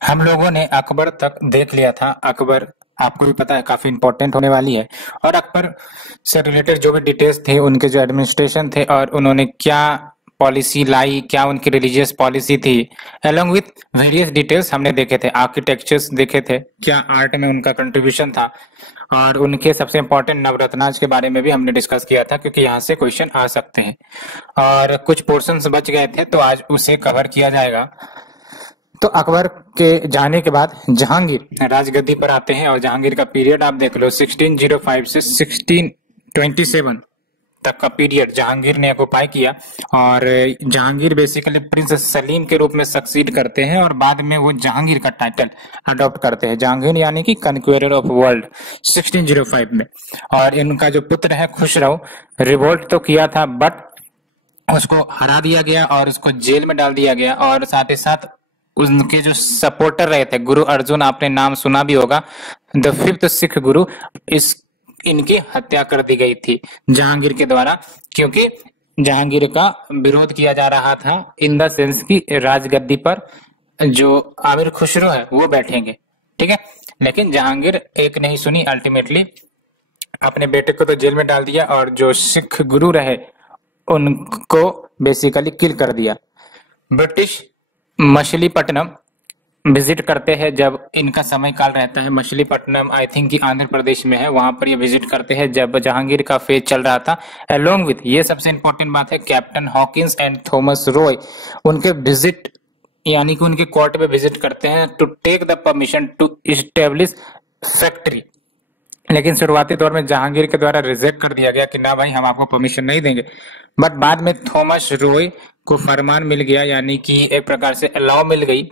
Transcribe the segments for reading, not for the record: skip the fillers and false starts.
हम लोगों ने अकबर तक देख लिया था। अकबर आपको भी पता है काफी इंपॉर्टेंट होने वाली है। और अकबर से रिलेटेड जो भी डिटेल्स थे, उनके जो एडमिनिस्ट्रेशन थे और उन्होंने क्या पॉलिसी लाई, क्या उनकी रिलीजियस पॉलिसी थी, अलोंग विथ वेरियस डिटेल्स हमने देखे थे। आर्किटेक्चर्स देखे थे, क्या आर्ट में उनका कंट्रीब्यूशन था, और उनके सबसे इंपॉर्टेंट नवरत्नाज के बारे में भी हमने डिस्कस किया था, क्योंकि यहाँ से क्वेश्चन आ सकते हैं। और कुछ पोर्शंस बच गए थे तो आज उसे कवर किया जाएगा। तो अकबर के जाने के बाद जहांगीर राजगद्दी पर आते हैं, और जहांगीर का पीरियड आप देख लो 1605 से 1627 तक का पीरियड जहांगीर ने ऑक्युपाई किया। और जहांगीर बेसिकली प्रिंस सलीम के रूप में सक्सीड करते हैं, और बाद में वो जहांगीर का टाइटल अडॉप्ट करते हैं, जहांगीर यानी कि कन्क्वेरर ऑफ वर्ल्ड 1605 में। और इनका जो पुत्र है खुसरो, रिवोल्ट तो किया था बट उसको हरा दिया गया और उसको जेल में डाल दिया गया। और साथ ही साथ उनके जो सपोर्टर रहे थे गुरु अर्जुन, आपने नाम सुना भी होगा, द फिफ्थ सिख गुरु, इस इनकी हत्या कर दी गई थी जहांगीर के द्वारा, क्योंकि जहांगीर का विरोध किया जा रहा था इन द सेंस की राजगद्दी पर जो आमिर खुसरो है वो बैठेंगे, ठीक है। लेकिन जहांगीर एक नहीं सुनी, अल्टीमेटली अपने बेटे को तो जेल में डाल दिया और जो सिख गुरु रहे उनको बेसिकली किल कर दिया। ब्रिटिश मछलीपट्टनम विजिट करते हैं जब इनका समय काल रहता है। मछलीपट्टनम आई थिंक कि आंध्र प्रदेश में है, वहां पर ये विजिट करते हैं जब जहांगीर का फेज चल रहा था। अलोंग विथ, ये सबसे इंपॉर्टेंट बात है, captain Hawkins and Thomas Roy उनके विजिट यानी कि उनके कोर्ट में विजिट करते हैं to take the permission to establish factory. लेकिन शुरुआती दौर में जहांगीर के द्वारा रिजेक्ट कर दिया गया कि ना भाई हम आपको परमिशन नहीं देंगे। बट बाद में थॉमस रॉय को फरमान मिल गया, यानी कि एक प्रकार से अलाउ मिल गई,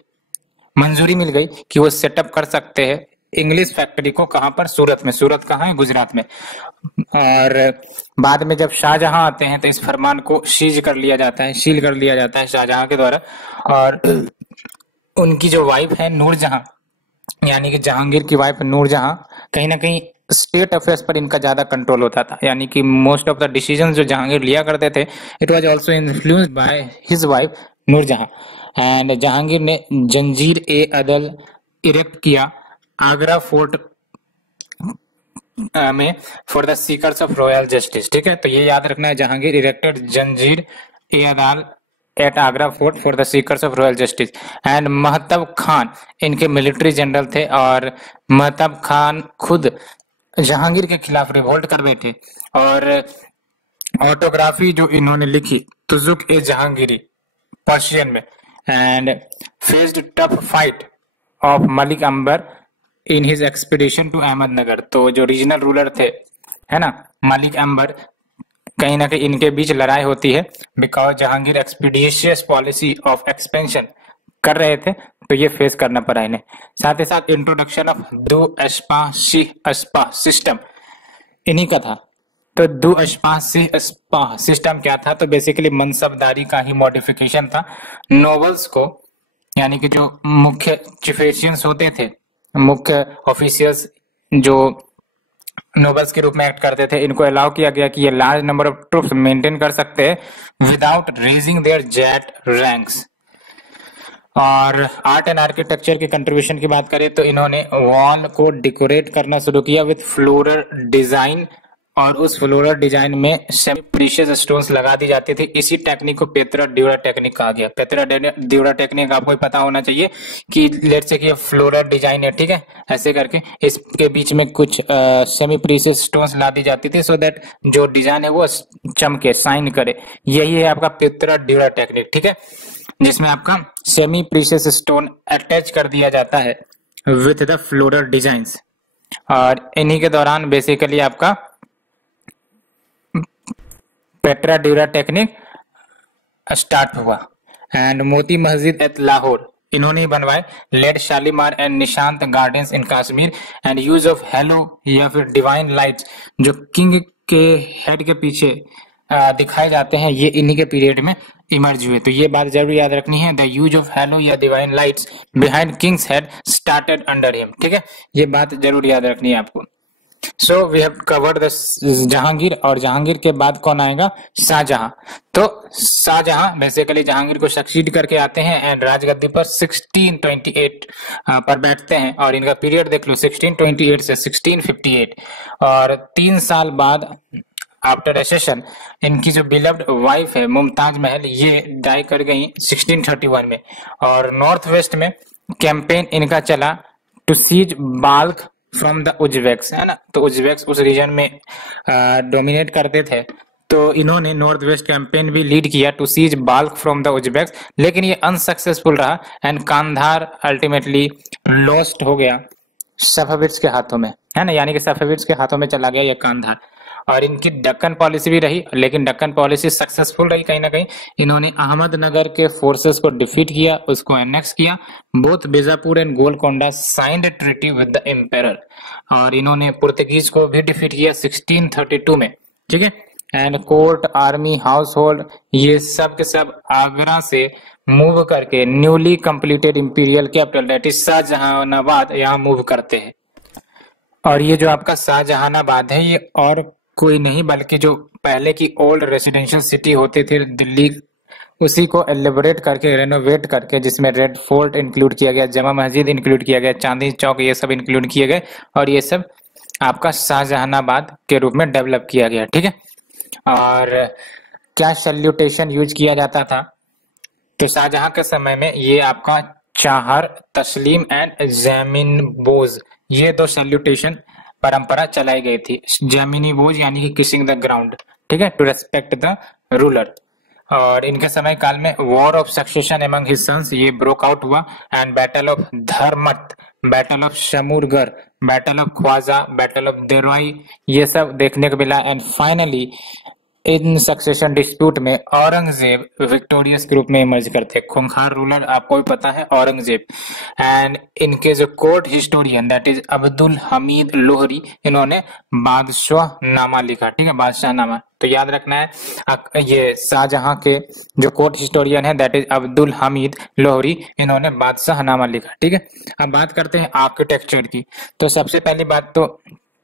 मंजूरी मिल गई कि वो सेटअप कर सकते हैं इंग्लिश फैक्ट्री को। कहां पर? सूरत में। सूरत कहाँ है? गुजरात में। और बाद में जब शाहजहां आते हैं तो इस फरमान को सीज कर लिया जाता है, सील कर लिया जाता है शाहजहां के द्वारा। और उनकी जो वाइफ है नूरजहां, यानी कि जहांगीर की वाइफ नूरजहां, कहीं ना कहीं स्टेट अफेयर्स पर इनका ज्यादा कंट्रोल होता था, यानी कि मोस्ट ऑफ द डिसीजन जो जहांगीर लिया करते थे it was also influenced by his wife Nurjahan. And Jahangir ने जंजीर ए अदल इरेक्ट किया आगरा फोर्ट में for the seekers of royal justice, ठीक है। तो ये याद रखना है, Jahangir erected Zanjir e Adl at Agra Fort for the seekers of royal justice. And महतब खान इनके मिलिट्री जनरल थे, और महतब खान खुद जहांगीर के खिलाफ रिवोल्ट कर बैठे। और ऑटोग्राफी जो इन्होंने लिखी तुजुक ए जहांगीरी पर्शियन में, and faced tough fight of Malik Ambar in his expedition to Ahmadnagar. तो जो रीजनल रूलर थे, है ना, मलिक अंबर, कहीं ना कहीं इनके बीच लड़ाई होती है because Jahangir expeditious policy of expansion कर रहे थे, तो ये फेस करना पड़ा इन्हें। साथ ही साथ इंट्रोडक्शन ऑफ दो अश्पा सिस्टम इन्हीं का था। तो दो अश्पा सिस्टम क्या था? तो बेसिकली मनसबदारी का ही मॉडिफिकेशन था। नोबल्स को, यानी कि जो मुख्य चिफेशियंस होते थे, मुख्य ऑफिशियल्स जो नोबल्स के रूप में एक्ट करते थे, इनको अलाउ किया गया कि ये large number of troops maintain कर सकते हैं without raising their jet ranks. और आर्ट एंड आर्किटेक्चर के कंट्रीब्यूशन की बात करें तो इन्होंने वॉल को डेकोरेट करना शुरू किया विथ फ्लोरल डिजाइन, और उस फ्लोरल डिजाइन में सेमी प्रीशियस स्टोन्स लगा दी जाती थी। इसी टेक्निक को पेत्रा ड्यूरा टेक्निक कहा गया। पेत्रा ड्यूरा टेक्निक आपको ही पता होना चाहिए कि लेट्स से कि फ्लोरल डिजाइन है, ठीक है, ऐसे करके इसके बीच में कुछ सेमी प्रीशियस स्टोन्स ला दी जाती थी सो दैट जो डिजाइन है वो चमके, शाइन करे। यही है आपका पेत्रा ड्यूरा टेक्निक, ठीक है, जिसमें आपका सेमी प्रीशियस स्टोन अटैच कर दिया जाता है विथ द फ्लोरल डिजाइंस। और इन्हीं के दौरान बेसिकली आपका पेट्रा ड्यूरा टेक्निक स्टार्ट हुआ। एंड मोती मस्जिद एट लाहौर इन्होंने ही बनवाए। Laid Shalimar and Nishat gardens in Kashmir, and use of halo या फिर डिवाइन लाइट्स जो किंग के हेड के पीछे दिखाए जाते हैं, ये इन्हीं के पीरियड में इमर्ज हुए। तो ये बात जरूर याद रखनी है, द यूज ऑफ हेलो या divine lights behind king's head started under him, ठीक है, ये बात जरूर याद रखनी है आपको। So we have covered the Jahangir, और जहांगीर के बाद कौन आएगा? शाहजहां। तो शाहजहां बेसिकली जहांगीर को सक्सीड करके आते हैं एंड राजगद्दी पर 1628 पर बैठते हैं, और इनका पीरियड देख लो 1628 से 1658, और 3 साल बाद आफ्टर एसेशन इनकी जो बिलव्ड वाइफ है मुमताज महल, ये डाई कर गई 1631 में। और नॉर्थ वेस्ट में कैंपेन इनका चला to seize Balkh from the Uzbeks, है ना, तो उज्बेक्स उस रीजन में डोमिनेट करते थे, तो इन्होंने नॉर्थ वेस्ट कैंपेन भी लीड किया to seize Balkh from the Uzbeks, लेकिन ये अनसक्सेसफुल रहा एंड कांधार अल्टीमेटली लॉस्ट हो गया सफाविड्स के हाथों में, है ना, यानी कि सफाविड्स के हाथों में चला गया ये कांधार। और इनकी दक्कन पॉलिसी भी रही, लेकिन दक्कन पॉलिसी सक्सेसफुल रही कहीं ना कहीं। इन्होंने अहमदनगर के फोर्सेस को डिफीट किया, उसको एनेक्स किया। Both Bijapur and Golconda signed treaty with the emperor, और इन्होंने पुर्तगीज को भी डिफीट किया 1632 में, ठीक है। And court, army, house hold, ये सब के सब आगरा से मूव करके newly completed imperial capital that is Shahjahanabad यहाँ मूव करते हैं। और ये जो आपका शाहजहानाबाद है, ये और कोई नहीं बल्कि जो पहले की ओल्ड रेसिडेंशियल सिटी होती थी दिल्ली, उसी को एलिबरेट करके रेनोवेट करके, जिसमें रेड फोर्ट इंक्लूड किया गया, जमा मस्जिद इंक्लूड किया गया, चांदनी चौक, ये सब इंक्लूड किए गए, और ये सब आपका शाहजहानाबाद के रूप में डेवलप किया गया, ठीक है। और क्या सैल्यूटेशन यूज किया जाता था? तो शाहजहां के समय में ये आपका चाहर, तस्लीम एंड जैमिन बोज, ये दो सैल्यूटेशन परंपरा चलाई गई थी। जैमिनी बोज यानी कि किसिंग द ग्राउंड, ठीक है, टू रेस्पेक्ट द रूलर। और इनके समय काल में war of succession among his sons, ये ब्रोक आउट हुआ, and battle of Dharmat, battle of Samugarh, battle of Khajwa, battle of Deorai, ये सब देखने को मिला। And finally in succession dispute में औरंगजेब विक्टोरियस के रूप में इमर्ज करते। खूंखार रूलर आपको भी पता है औरंगजेब। एंड इनके जो court historian that is Abdul Hamid Lohri, इन्होंने बादशाह नामा लिखा, ठीक है, बादशाह नामा। तो याद रखना है ये शाहजहां के जो कोर्ट हिस्टोरियन है दैट इज अब्दुल हमीद लोहरी, इन्होंने बादशाह नामा लिखा, ठीक है। अब बात करते हैं आर्किटेक्चर की। तो सबसे पहली बात तो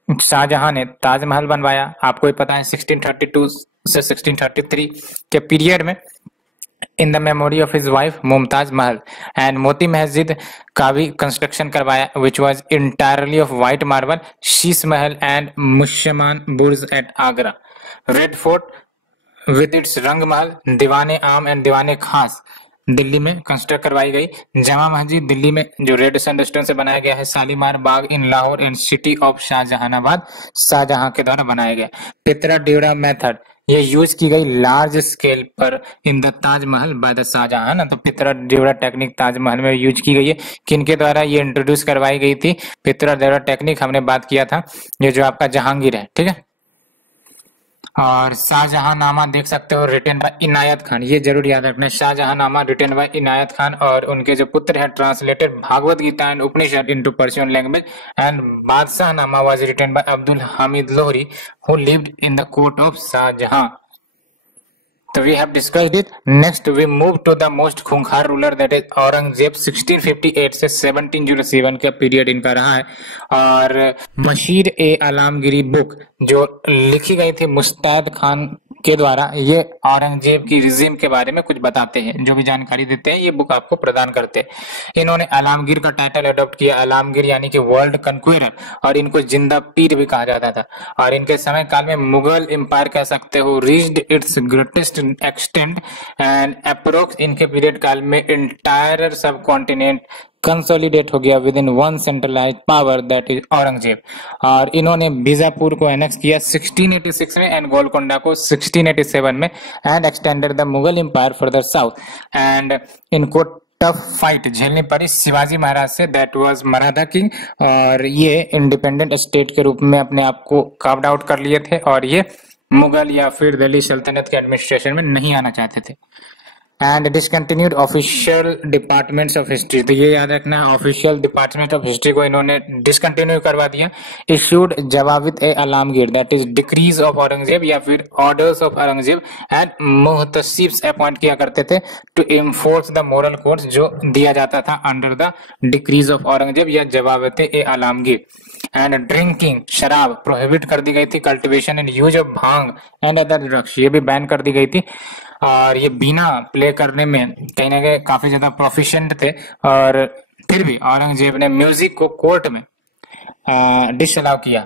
शाहजहां ने ताजमहल बनवाया, आपको ही पता है 1632 से 1633 के पीरियड में, in the memory of his wife Mumtaz Mahal. And Moti Masjid का भी कंस्ट्रक्शन करवाया which was entirely of white marble, Sheesh Mahal and Musamman Burj at Agra. Red Fort with its Rang Mahal, दीवाने आम एंड दीवाने खास दिल्ली में कंस्ट्रक्ट करवाई गई। जमा मस्जिद दिल्ली में जो रेड सैंडस्टोन से बनाया गया है। Shalimar Bagh in Lahore and city of Shahjahanabad Shahjahan के द्वारा बनाया गया। पितरा ड्यूरा मेथड ये यूज की गई लार्ज स्केल पर in the Taj Mahal by the Shahjahan, ना, तो पितरा ड्यूरा टेक्निक ताजमहल में यूज की गई है। किनके द्वारा ये इंट्रोड्यूस करवाई गई थी? पितरा ड्यूरा टेक्निक हमने बात किया था, ये जो आपका जहांगीर है, ठीक है। और शाहजहांनामा देख सकते हो रिटन बाय इनायत खान, ये जरूर याद रखना है, शाहजहांनामा रिटन बाय इनायत खान, और उनके जो पुत्र है translated Bhagavad Gita and Upanishad into Persian language. And Badshahnama was written by Abdul Hamid Lahori who lived in the court of Shahjahan. तो we have discussed it. Next we move to the most खूंखार रूलर that is औरंगजेब। 1658 से 1707 का पीरियड इनका रहा है। और मशीर ए आलमगीरी बुक जो लिखी गई थी मुस्तैद खान के द्वारा, ये औरंगजेब की रिजीम के बारे में कुछ बताते हैं, जो भी जानकारी देते हैं ये बुक आपको प्रदान करते हैं। इन्होंने आलमगीर का टाइटल अडॉप्ट किया, आलमगीर यानी कि वर्ल्ड कन्क्वेरर, और इनको जिंदा पीर भी कहा जाता था। और इनके समय काल में मुगल एम्पायर कह सकते हो reached it's greatest extent and approx इनके पीरियड काल में इंटायर सब कॉन्टिनेंट कंसोलिडेट हो गया with in one centralised power that is Aurangzeb. और इन्होंने बीजापुर को एनेक्स किया 1686 में एंड गोलकोंडा को 1687 में and extended the Mughal empire further south. And इनको टफ फाइट झेलनी पड़ी शिवाजी महाराज से, दैट वाज मराठा किंग, और ये इंडिपेंडेंट स्टेट के रूप में अपने आप को कार्व्ड आउट कर लिए थे, और ये मुगल या फिर दिल्ली सल्तनत के एडमिनिस्ट्रेशन में नहीं आना चाहते थे। And discontinued official departments of history, तो ये याद रखना है ऑफिशियल डिपार्टमेंट ऑफ हिस्ट्री को इन्होंने डिसकंटिन्यू करवा दिया। Issued Zawabit e Alamgir that is decrees of Aurangzeb या फिर orders of Aurangzeb, and muhtasibs appoint किया करते थे to enforce the moral codes जो दिया जाता था under the decrees of Aurangzeb या Zawabit e Alamgir. And drinking sharab prohibit कर दी गई थी, cultivation and use of bhang and other drugs ये भी बैन कर दी गई थी। और ये बीना प्ले करने में कहीं ना कहीं काफी ज्यादा प्रोफिशिएंट थे, और फिर भी औरंगजेब ने म्यूजिक को कोर्ट में डिसअलाउ किया,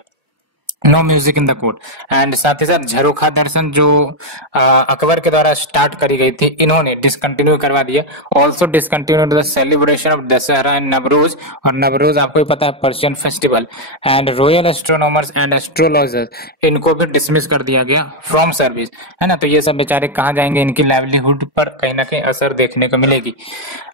no music in the court. And साथ ही साथ झरोखा दर्शन जो अकबर के द्वारा स्टार्ट करी गई थी, इन्होंने डिसकंटिन्यू करवा दिया। Also discontinue the celebration of Dussehra and Navroz, और नवरोज आपको ही पता है Persian festival. And royal astronomers and astrologers इनको भी डिसमिस कर दिया गया फ्रॉम सर्विस, है ना। तो ये सब बेचारे कहाँ जाएंगे, इनकी लाइवलीहुड पर कहीं ना कहीं असर देखने को मिलेगी।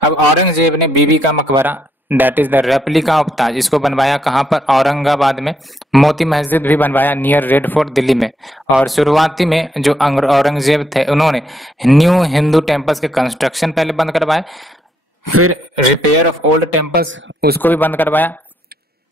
अब औरंगजेब ने Bibi ka Maqbara that is the replica of Taj, इसको बनवाया कहाँ पर, औरंगाबाद में। मोती मस्जिद भी बनवाया नियर रेड फोर्ट दिल्ली में। और शुरुआती में जो औरंगजेब थे उन्होंने न्यू हिंदू टेम्पल्स के कंस्ट्रक्शन पहले बंद करवाए, फिर रिपेयर ऑफ ओल्ड टेम्पल्स उसको भी बंद करवाया,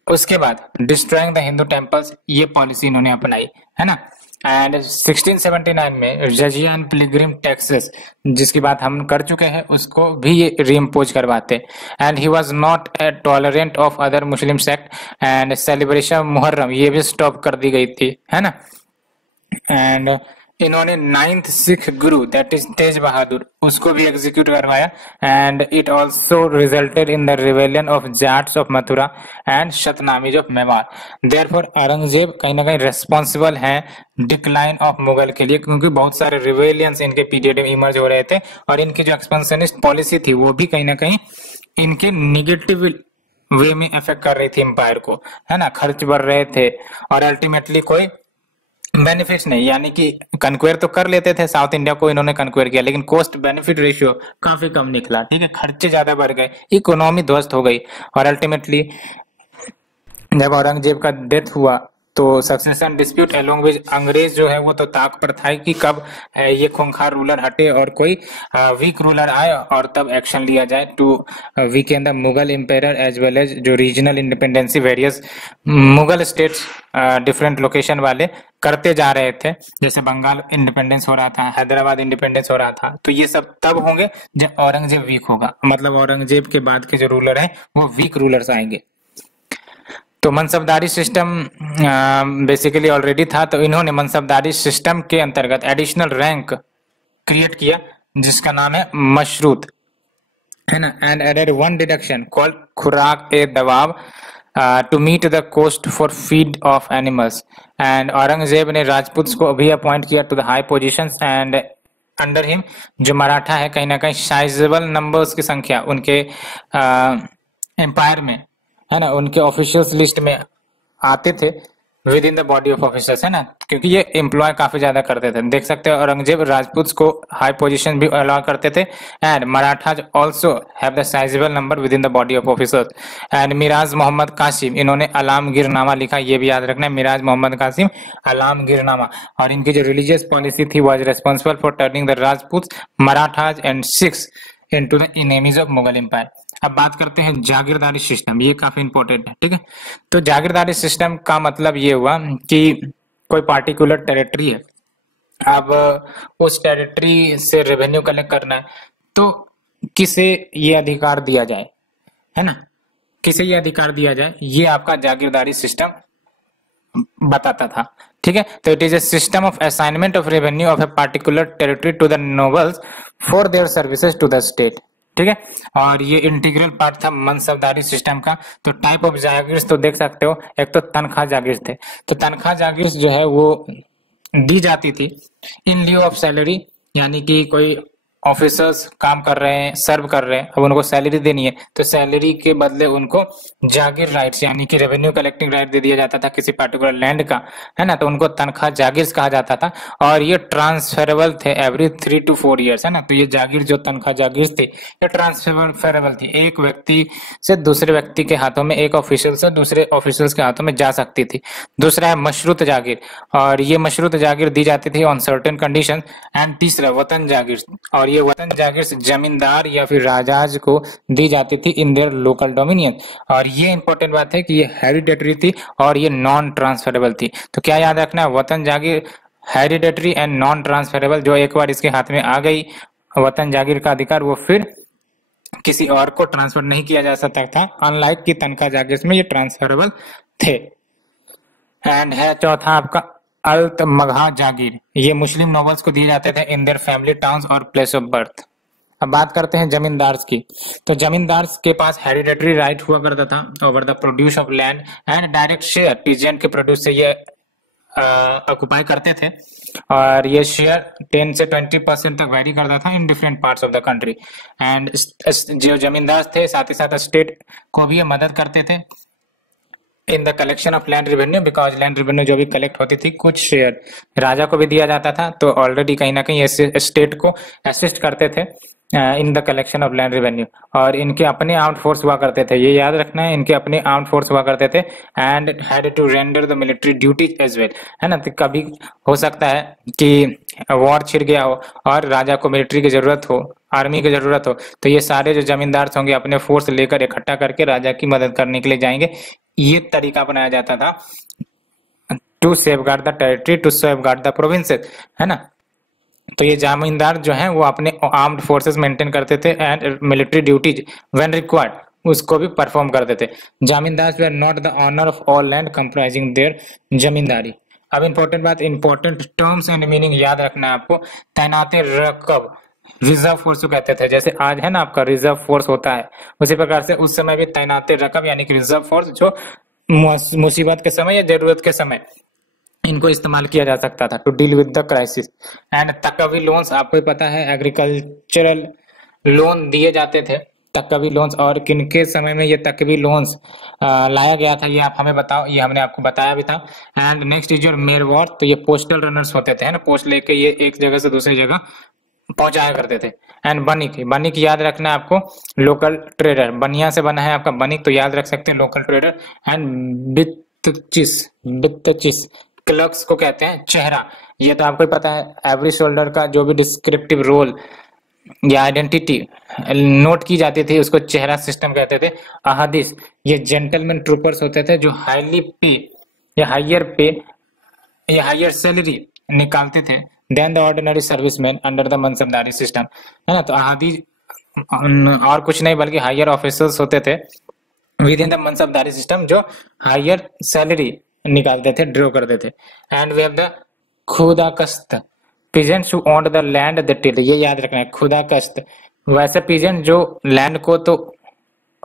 उसके बाद डिस्ट्रॉइंग द हिंदू टेम्पल्स ये पॉलिसी इन्होंने अपनाई, है ना। एंड 1679 में जजिया एंड पिलग्रिम टैक्सेस जिसकी बात हम कर चुके हैं उसको भी ये रीइम्पोज करवाते। And he was not a tolerant of other Muslim sect, and celebration Muharram ये भी स्टॉप कर दी गई थी, है ना। एंड इन्होंने 9th Sikh Guru that is तेज बहादुर उसको भी एग्जीक्यूट करवाया। And it also resulted in the rebellion of Jats of Mathura and Satnamis of Mewar. Therefore Aurangzeb कहीं ना कहीं रेस्पॉन्सिबल है डिक्लाइन ऑफ मुगल के लिए, क्योंकि बहुत सारे रिवेलियंस इनके पीरियड में इमर्ज हो रहे थे, और इनकी जो एक्सपेंशनिस्ट पॉलिसी थी वो भी कहीं ना कहीं इनके निगेटिव वे में इफेक्ट कर रही थी एम्पायर को, है ना। खर्च बढ़ रहे थे और अल्टीमेटली कोई बेनिफिट्स नहीं, यानी कि कन्क्वेयर तो कर लेते थे, साउथ इंडिया को इन्होंने कन्क्वेयर किया, लेकिन कॉस्ट बेनिफिट रेशियो काफी कम निकला, ठीक है। खर्चे ज्यादा बढ़ गए, इकोनॉमी ध्वस्त हो गई, और अल्टीमेटली जब औरंगजेब का डेथ हुआ तो सक्सेशन डिस्प्यूट एलोंग विद अंग्रेज जो है वो तो ताक पर था कि कब ये खूंखार रूलर हटे और कोई वीक रूलर आए और तब एक्शन लिया जाए to weaken the Mughal empire as well as जो regional independency various Mughal states different location वाले करते जा रहे थे, जैसे बंगाल इंडिपेंडेंस हो रहा था, हैदराबाद इंडिपेंडेंस हो रहा था। तो ये सब तब होंगे जब औरंगजेब वीक होगा, मतलब औरंगजेब के बाद के जो रूलर हैं वो वीक रूलर्स आएंगे। तो मनसबदारी सिस्टम बेसिकली ऑलरेडी था, तो इन्होंने मनसबदारी सिस्टम के अंतर्गत एडिशनल रैंक क्रिएट किया जिसका नाम है मशरूत, है ना। And added one deduction called खुराक ए दबाव to meet the cost for feed of animals. And Aurangzeb ने राजपूत को भी अपॉइंट किया to the high positions, and under him जो मराठा है कहीं ना कहीं साइजेबल नंबर्स की संख्या उनके एम्पायर में, है ना, उनके ऑफिशियल्स लिस्ट में आते थे within the body of officers, है ना, क्योंकि ये एम्प्लॉय काफी ज्यादा करते थे। देख सकते हो औरंगजेब राजपूत को हाई पोजीशन भी अलाउ करते थे, and Maratha also have the sizeable number within the body of officers. And Miraj Mohammad Qasim इन्होंने अलामगीरनामा लिखा, ये भी याद रखना है, मिराज मोहम्मद कासिम अलामगीरनामा। और इनकी जो रिलीजियस पॉलिसी थी was responsible for turning the Rajput Marathas and Sikhs into the enemies of Mughal empire. अब बात करते हैं जागीरदारी सिस्टम, ये काफी इंपॉर्टेंट है, ठीक है। तो जागीरदारी सिस्टम का मतलब ये हुआ कि कोई पार्टिकुलर टेरिटरी है, अब उस टेरिटरी से रेवेन्यू कलेक्ट करना है, तो किसे ये अधिकार दिया जाए, है ना, किसे ये अधिकार दिया जाए, ये आपका जागीरदारी सिस्टम बताता था, ठीक है। तो it is a system of assignment of revenue of a particular territory to the nobles for their services to the state, ठीक है। और ये इंटीग्रल पार्ट था मनसबदारी सिस्टम का। तो टाइप ऑफ जागीर तो देख सकते हो, एक तो तनख्वाह जागीर थे, तो तनख्वाह जागीर जो है वो दी जाती थी इन लिeu ऑफ सैलरी, यानी कि कोई ऑफिसर्स काम कर रहे हैं, सर्व कर रहे हैं, अब उनको सैलरी देनी है, तो सैलरी के बदले उनको जागीर राइट्स यानी कि रेवेन्यू कलेक्टिंग राइट दे दिया जाता था किसी पर्टिकुलर लैंड का, है ना। तो उनको तनख्वाह जागीर कहा जाता था, और ये ट्रांसफरेबल थे एवरी 3 to 4 years, है ना। तो ये जागीर जो तनख्वाह जागीर थी ये ट्रांसफरेबल थी, एक व्यक्ति से दूसरे व्यक्ति के हाथों में, एक ऑफिशियल से दूसरे ऑफिशियल्स के हाथों में जा सकती थी। दूसरा है मशरूत जागीर, और ये मशरूत जागीर दी जाती थी ऑन सर्टेन कंडीशन। एंड तीसरा वतन जागीर, और ये वतन जागीर जमींदार या फिर राजाज को दी जाती थी इन देयर लोकल डोमिनियन। और ये इंपॉर्टेंट बात है कि ये हेरिडेटरी थी और ये नॉन ट्रांसफरेबल थी। तो क्या याद रखना है, वतन जागीर हेरिडेटरी एंड नॉन ट्रांसफरेबल, जो एक बार इसके हाथ में आ गई वतन जागीर का अधिकार वो फिर किसी और को ट्रांसफर नहीं किया जा सकता था, अनलाइक कि तनख्वाह जागीर में ये ट्रांसफरेबल थे, एंड है चौथा आपका अल्त मगहा जागीर, ये मुस्लिम नोबल्स को दिए जाते थे इन देयर फैमिली टाउन्स और प्लेस ऑफ बर्थ। अब बात करते हैं जमींदार की। तो जमींदार के पास हेरिडेटरी राइट हुआ करता था over the produce of land and direct share peasant के प्रोड्यूस से ये ऑक्युपाई करते थे, और ये शेयर 10 से 20% तक वेरी करता था in different parts of the country. And जो जमींदार थे साथ ही साथ स्टेट को भी ये मदद करते थे in the collection of land revenue, because land revenue जो भी कलेक्ट होती थी कुछ शेयर राजा को भी दिया जाता था, तो ऑलरेडी कहीं ना कहीं स्टेट को असिस्ट करते थे in the collection of land revenue. और इनके अपने आर्म्ड फोर्स हुआ करते थे, ये याद रखना है, इनके अपने आर्म्ड फोर्स हुआ करते थे and had to render the military duties as well, है ना। तो कभी हो सकता है कि वॉर छिड़ गया हो और राजा को मिलिट्री की जरूरत हो, आर्मी की जरूरत हो, तो ये सारे जो जमींदार होंगे अपने फोर्स लेकर इकट्ठा करके राजा की मदद करने के लिए जाएंगे। ये तरीका बनाया जाता था to safeguard the territory, to safeguard the provinces, है ना। तो ये जमींदार जो हैं वो अपने आर्म्ड फोर्सेस मेंटेन करते थे and military duties when required उसको भी परफॉर्म करते थे। Zamindar they are not the owner of all land comprising their zamindari. अब इंपॉर्टेंट बात, इंपॉर्टेंट टर्म्स एंड मीनिंग याद रखना है आपको। तैनाते रकब रिजर्व फोर्स को कहते थे, जैसे आज है ना आपका रिजर्व फोर्स होता है, उसी प्रकार से उस समय भी तैनाते रकब यानी कि रिजर्व फोर्स जो मुसीबत के समय या जरूरत के समय इनको इस्तेमाल किया जा सकता था to deal with the crisis. And takavi loans, आपको ही पता है एग्रीकल्चरल लोन दिए जाते थे, तकवी लोन्स, और किनके समय में ये तकवी लोन्स लाया गया था ये आप हमें बताओ, ये हमने आपको बताया भी था। एंड नेक्स्ट इज योर मेरवॉर, तो ये पोस्टल रनर्स होते थे, है ना, पोस्ट लेके ये एक जगह से दूसरी जगह पहुंचाया करते थे। एंड बनिक, बनिक याद रखना है आपको, लोकल ट्रेडर, बनिया से बना है आपका बनिक, तो याद रख सकते हैं लोकल ट्रेडर। एंड बित्तचिस, बित्तचिस क्लर्क्स को कहते हैं चेहरा, ये तो आपको ही पता है, एवरी शोल्डर का जो भी डिस्क्रिप्टिव रोल या आइडेंटिटी नोट की जाती थी उसको चेहरा सिस्टम कहते थे। अहादिस, ये जेंटलमैन ट्रूपर्स होते थे जो हाईली पे या हायर सैलरी निकालते थे than the ordinary serviceman under the mansabdari system, है ना। तो अहादी और कुछ नहीं बल्कि हायर ऑफिसर्स होते थे within the mansabdari system जो हायर सैलरी निकालते थे, ड्रॉ करते थे। And we have the khudkasht, peasants who owned the land they till, ये याद रखना है खुदाकस्त, वैसे पीजेंट जो लैंड को तो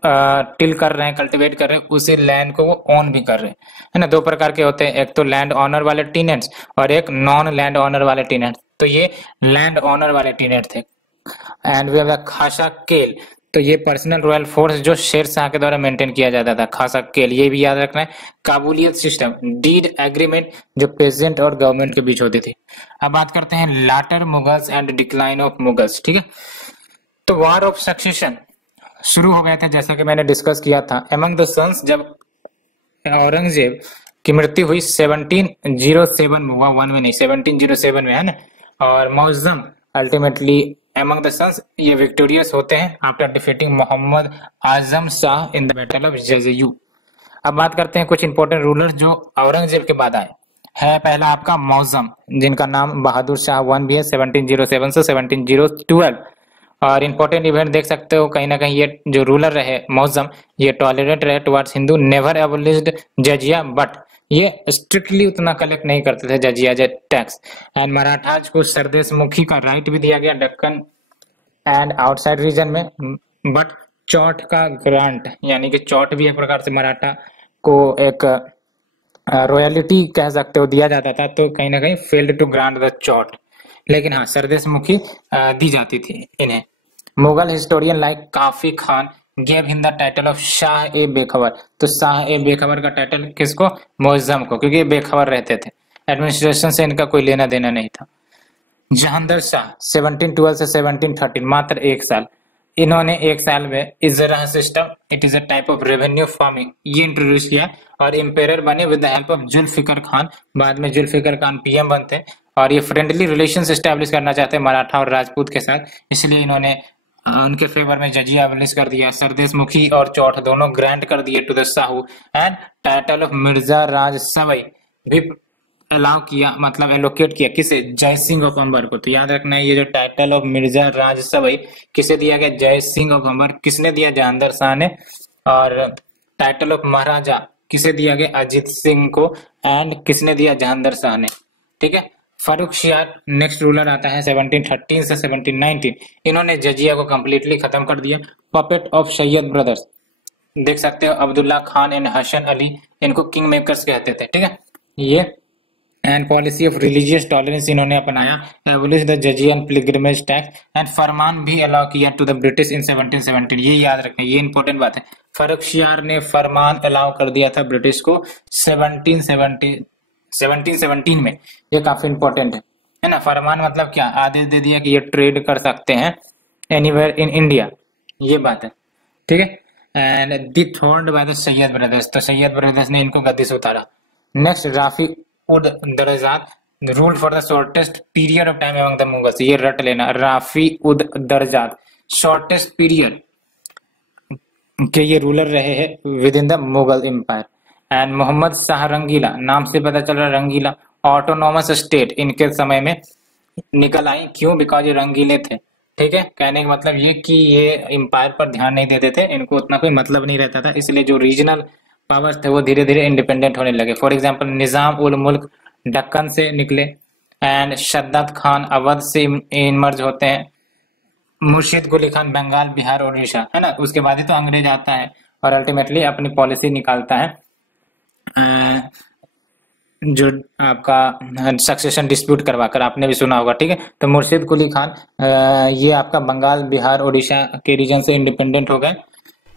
टिल कर रहे हैं, कल्टीवेट कर रहे हैं, उसी लैंड को वो ओन भी कर रहे हैं, है ना। दो प्रकार के होते हैं, एक तो लैंड ऑनर वाले टीनेंट्स और एक नॉन लैंड ऑनर वाले टीनेंट्स, तो ये लैंड ऑनर वाले टीनेंट थे। एंड वी हैव द खासा केल, तो ये पर्सनल रॉयल फोर्स जो शेर शाह के द्वारा मेंटेन किया जाता था, खासा केल, ये भी याद रखना है। काबुलियत सिस्टम, डीड एग्रीमेंट जो पेजेंट और गवर्नमेंट के बीच होती थी। अब बात करते हैं later Mughals and decline of Mughals, ठीक है। तो वॉर ऑफ सक्सेशन शुरू हो गया था जैसा कि मैंने डिस्कस किया था एमंग द सन्स, जब औरंगजेब की मृत्यु हुई 1707 में हुआ, 1 में नहीं, 1707 में, है ना। और Muazzam ultimately among the sons ये विक्टोरियस होते हैं after defeating Mohammad Azam Shah in the battle of Jajau. अब बात करते हैं कुछ इंपॉर्टेंट रूलर जो औरंगजेब के बाद आए। है पहला आपका मौजम, जिनका नाम बहादुर शाह 1 भी है, 1707 से 1712। और इंपॉर्टेंट इवेंट देख सकते हो, कहीं ना कहीं ये जो रूलर रहे मौजम, ये टॉलरेंट रहे towards Hindu, never abolished jizya, but ये स्ट्रिक्टली उतना कलेक्ट नहीं करते थे जजिया टैक्स। एंड मराठाज को सरदेश मुखी का राइट भी दिया गया दक्कन एंड आउटसाइड रीजन में, बट चौट का ग्रांट, यानी कि चौट भी एक प्रकार से मराठा को एक रॉयलिटी कह सकते हो दिया जाता था, तो कहीं ना कहीं failed to grant the chauth, लेकिन हाँ सरदेश मुखी दी जाती थी इन्हें। Mughal historian like Khafi Khan gave him the title of Shah e Bekhabar, तो शाह ए बेखबर का टाइटल किसको? मुअज्जम को, क्योंकि ये बेखबर रहते थे, एडमिनिस्ट्रेशन से इनका कोई लेना देना नहीं था। जहांदर शाह 1712 से 1713, मात्र 1 साल, इन्होंने 1 साल में ijara system, it is a type of revenue farming, ये इंट्रोड्यूस किया और एम्पेयर बने with the help of Zulfiqar Khan. बाद में जुल्फिकर खान पीएम बनते और ये फ्रेंडली रिलेशंस एस्टैब्लिश करना चाहते हैं मराठा और राजपूत के साथ, इसलिए इन्होंने उनके फेवर में जजिया एबलिश कर दिया, सरदेश मुखी और चौथ दोनों ग्रांट कर दिए to the Sahu, and title of Mirza Raja Sawai भी अलाउ किया, मतलब एलोकेट किया, किसे? जय सिंह ऑफ अंबर को। तो याद रखना है ये जो टाइटल ऑफ मिर्जा राज सवई किसे दिया गया? जय सिंह ऑफ अंबर। किसने दिया? जहांदर शाह ने। और टाइटल ऑफ महाराजा किसे दिया गया? अजीत सिंह को। एंड किसने दिया? जहांगीर शाह ने। ठीक है। फर्रुखसियार नेक्स्ट रूलर आता है 1713 से 1719। इन्होंने जजिया को कंप्लीटली खत्म कर दिया। पपेट ऑफ सैयद ब्रदर्स देख सकते हो, अब्दुल्ला खान एंड हसन अली, इनको किंग मेकर्स कहते थे। ठीक है। ये and policy of religious tolerance इन्होंने अपनाया। Abolish the jizya pilgrimage tax and farman भी अलाउ किया टू द ब्रिटिश इन 1717। ये याद रखना, ये इंपॉर्टेंट बात है। फर्रुखसियार ने फरमान अलाउ कर दिया था ब्रिटिश को 1717 में। ये काफी इंपॉर्टेंट है ना। फरमान मतलब क्या? आदेश दे दिया कि ये ट्रेड कर सकते हैं एनीवेयर इन इंडिया, ये बात है। ठीक है। And dethroned by the Sayyid brothers, तो सैयद ब्रदर्स ने इनको गद्दी से उतारा। Next Rafi ud Darajat rule for the shortest period of time among the Mughals. ये रट लेना, राफी उद दरजात शॉर्टेस्ट पीरियड के ये रूलर रहे हैं within the Mughal empire. And Mohammad Shah Rangila, नाम से पता चल रहा है रंगीला, ऑटोनॉमस स्टेट इनके समय में निकल आई। क्यों? बिकॉज ये रंगीले थे। ठीक है। कहने का मतलब ये कि ये एम्पायर पर ध्यान नहीं देते थे, इनको उतना कोई मतलब नहीं रहता था, इसलिए जो रीजनल पावर्स थे वो धीरे धीरे इंडिपेंडेंट होने लगे। फॉर एग्जाम्पल निजाम उल मुल्क दक्कन से निकले एंड शद्दाद खान अवध से इमर्ज होते हैं। मुर्शिद कुली खान बंगाल, बिहार और उड़ीसा, है ना। उसके बाद ही तो अंग्रेज आता है और अल्टीमेटली अपनी पॉलिसी निकालता है, जो आपका सक्सेशन डिस्प्यूट करवाकर, आपने भी सुना होगा। ठीक है। तो मुर्शिद कुली खान ये आपका बंगाल, बिहार, उड़ीसा के रीजन से इंडिपेंडेंट हो गए।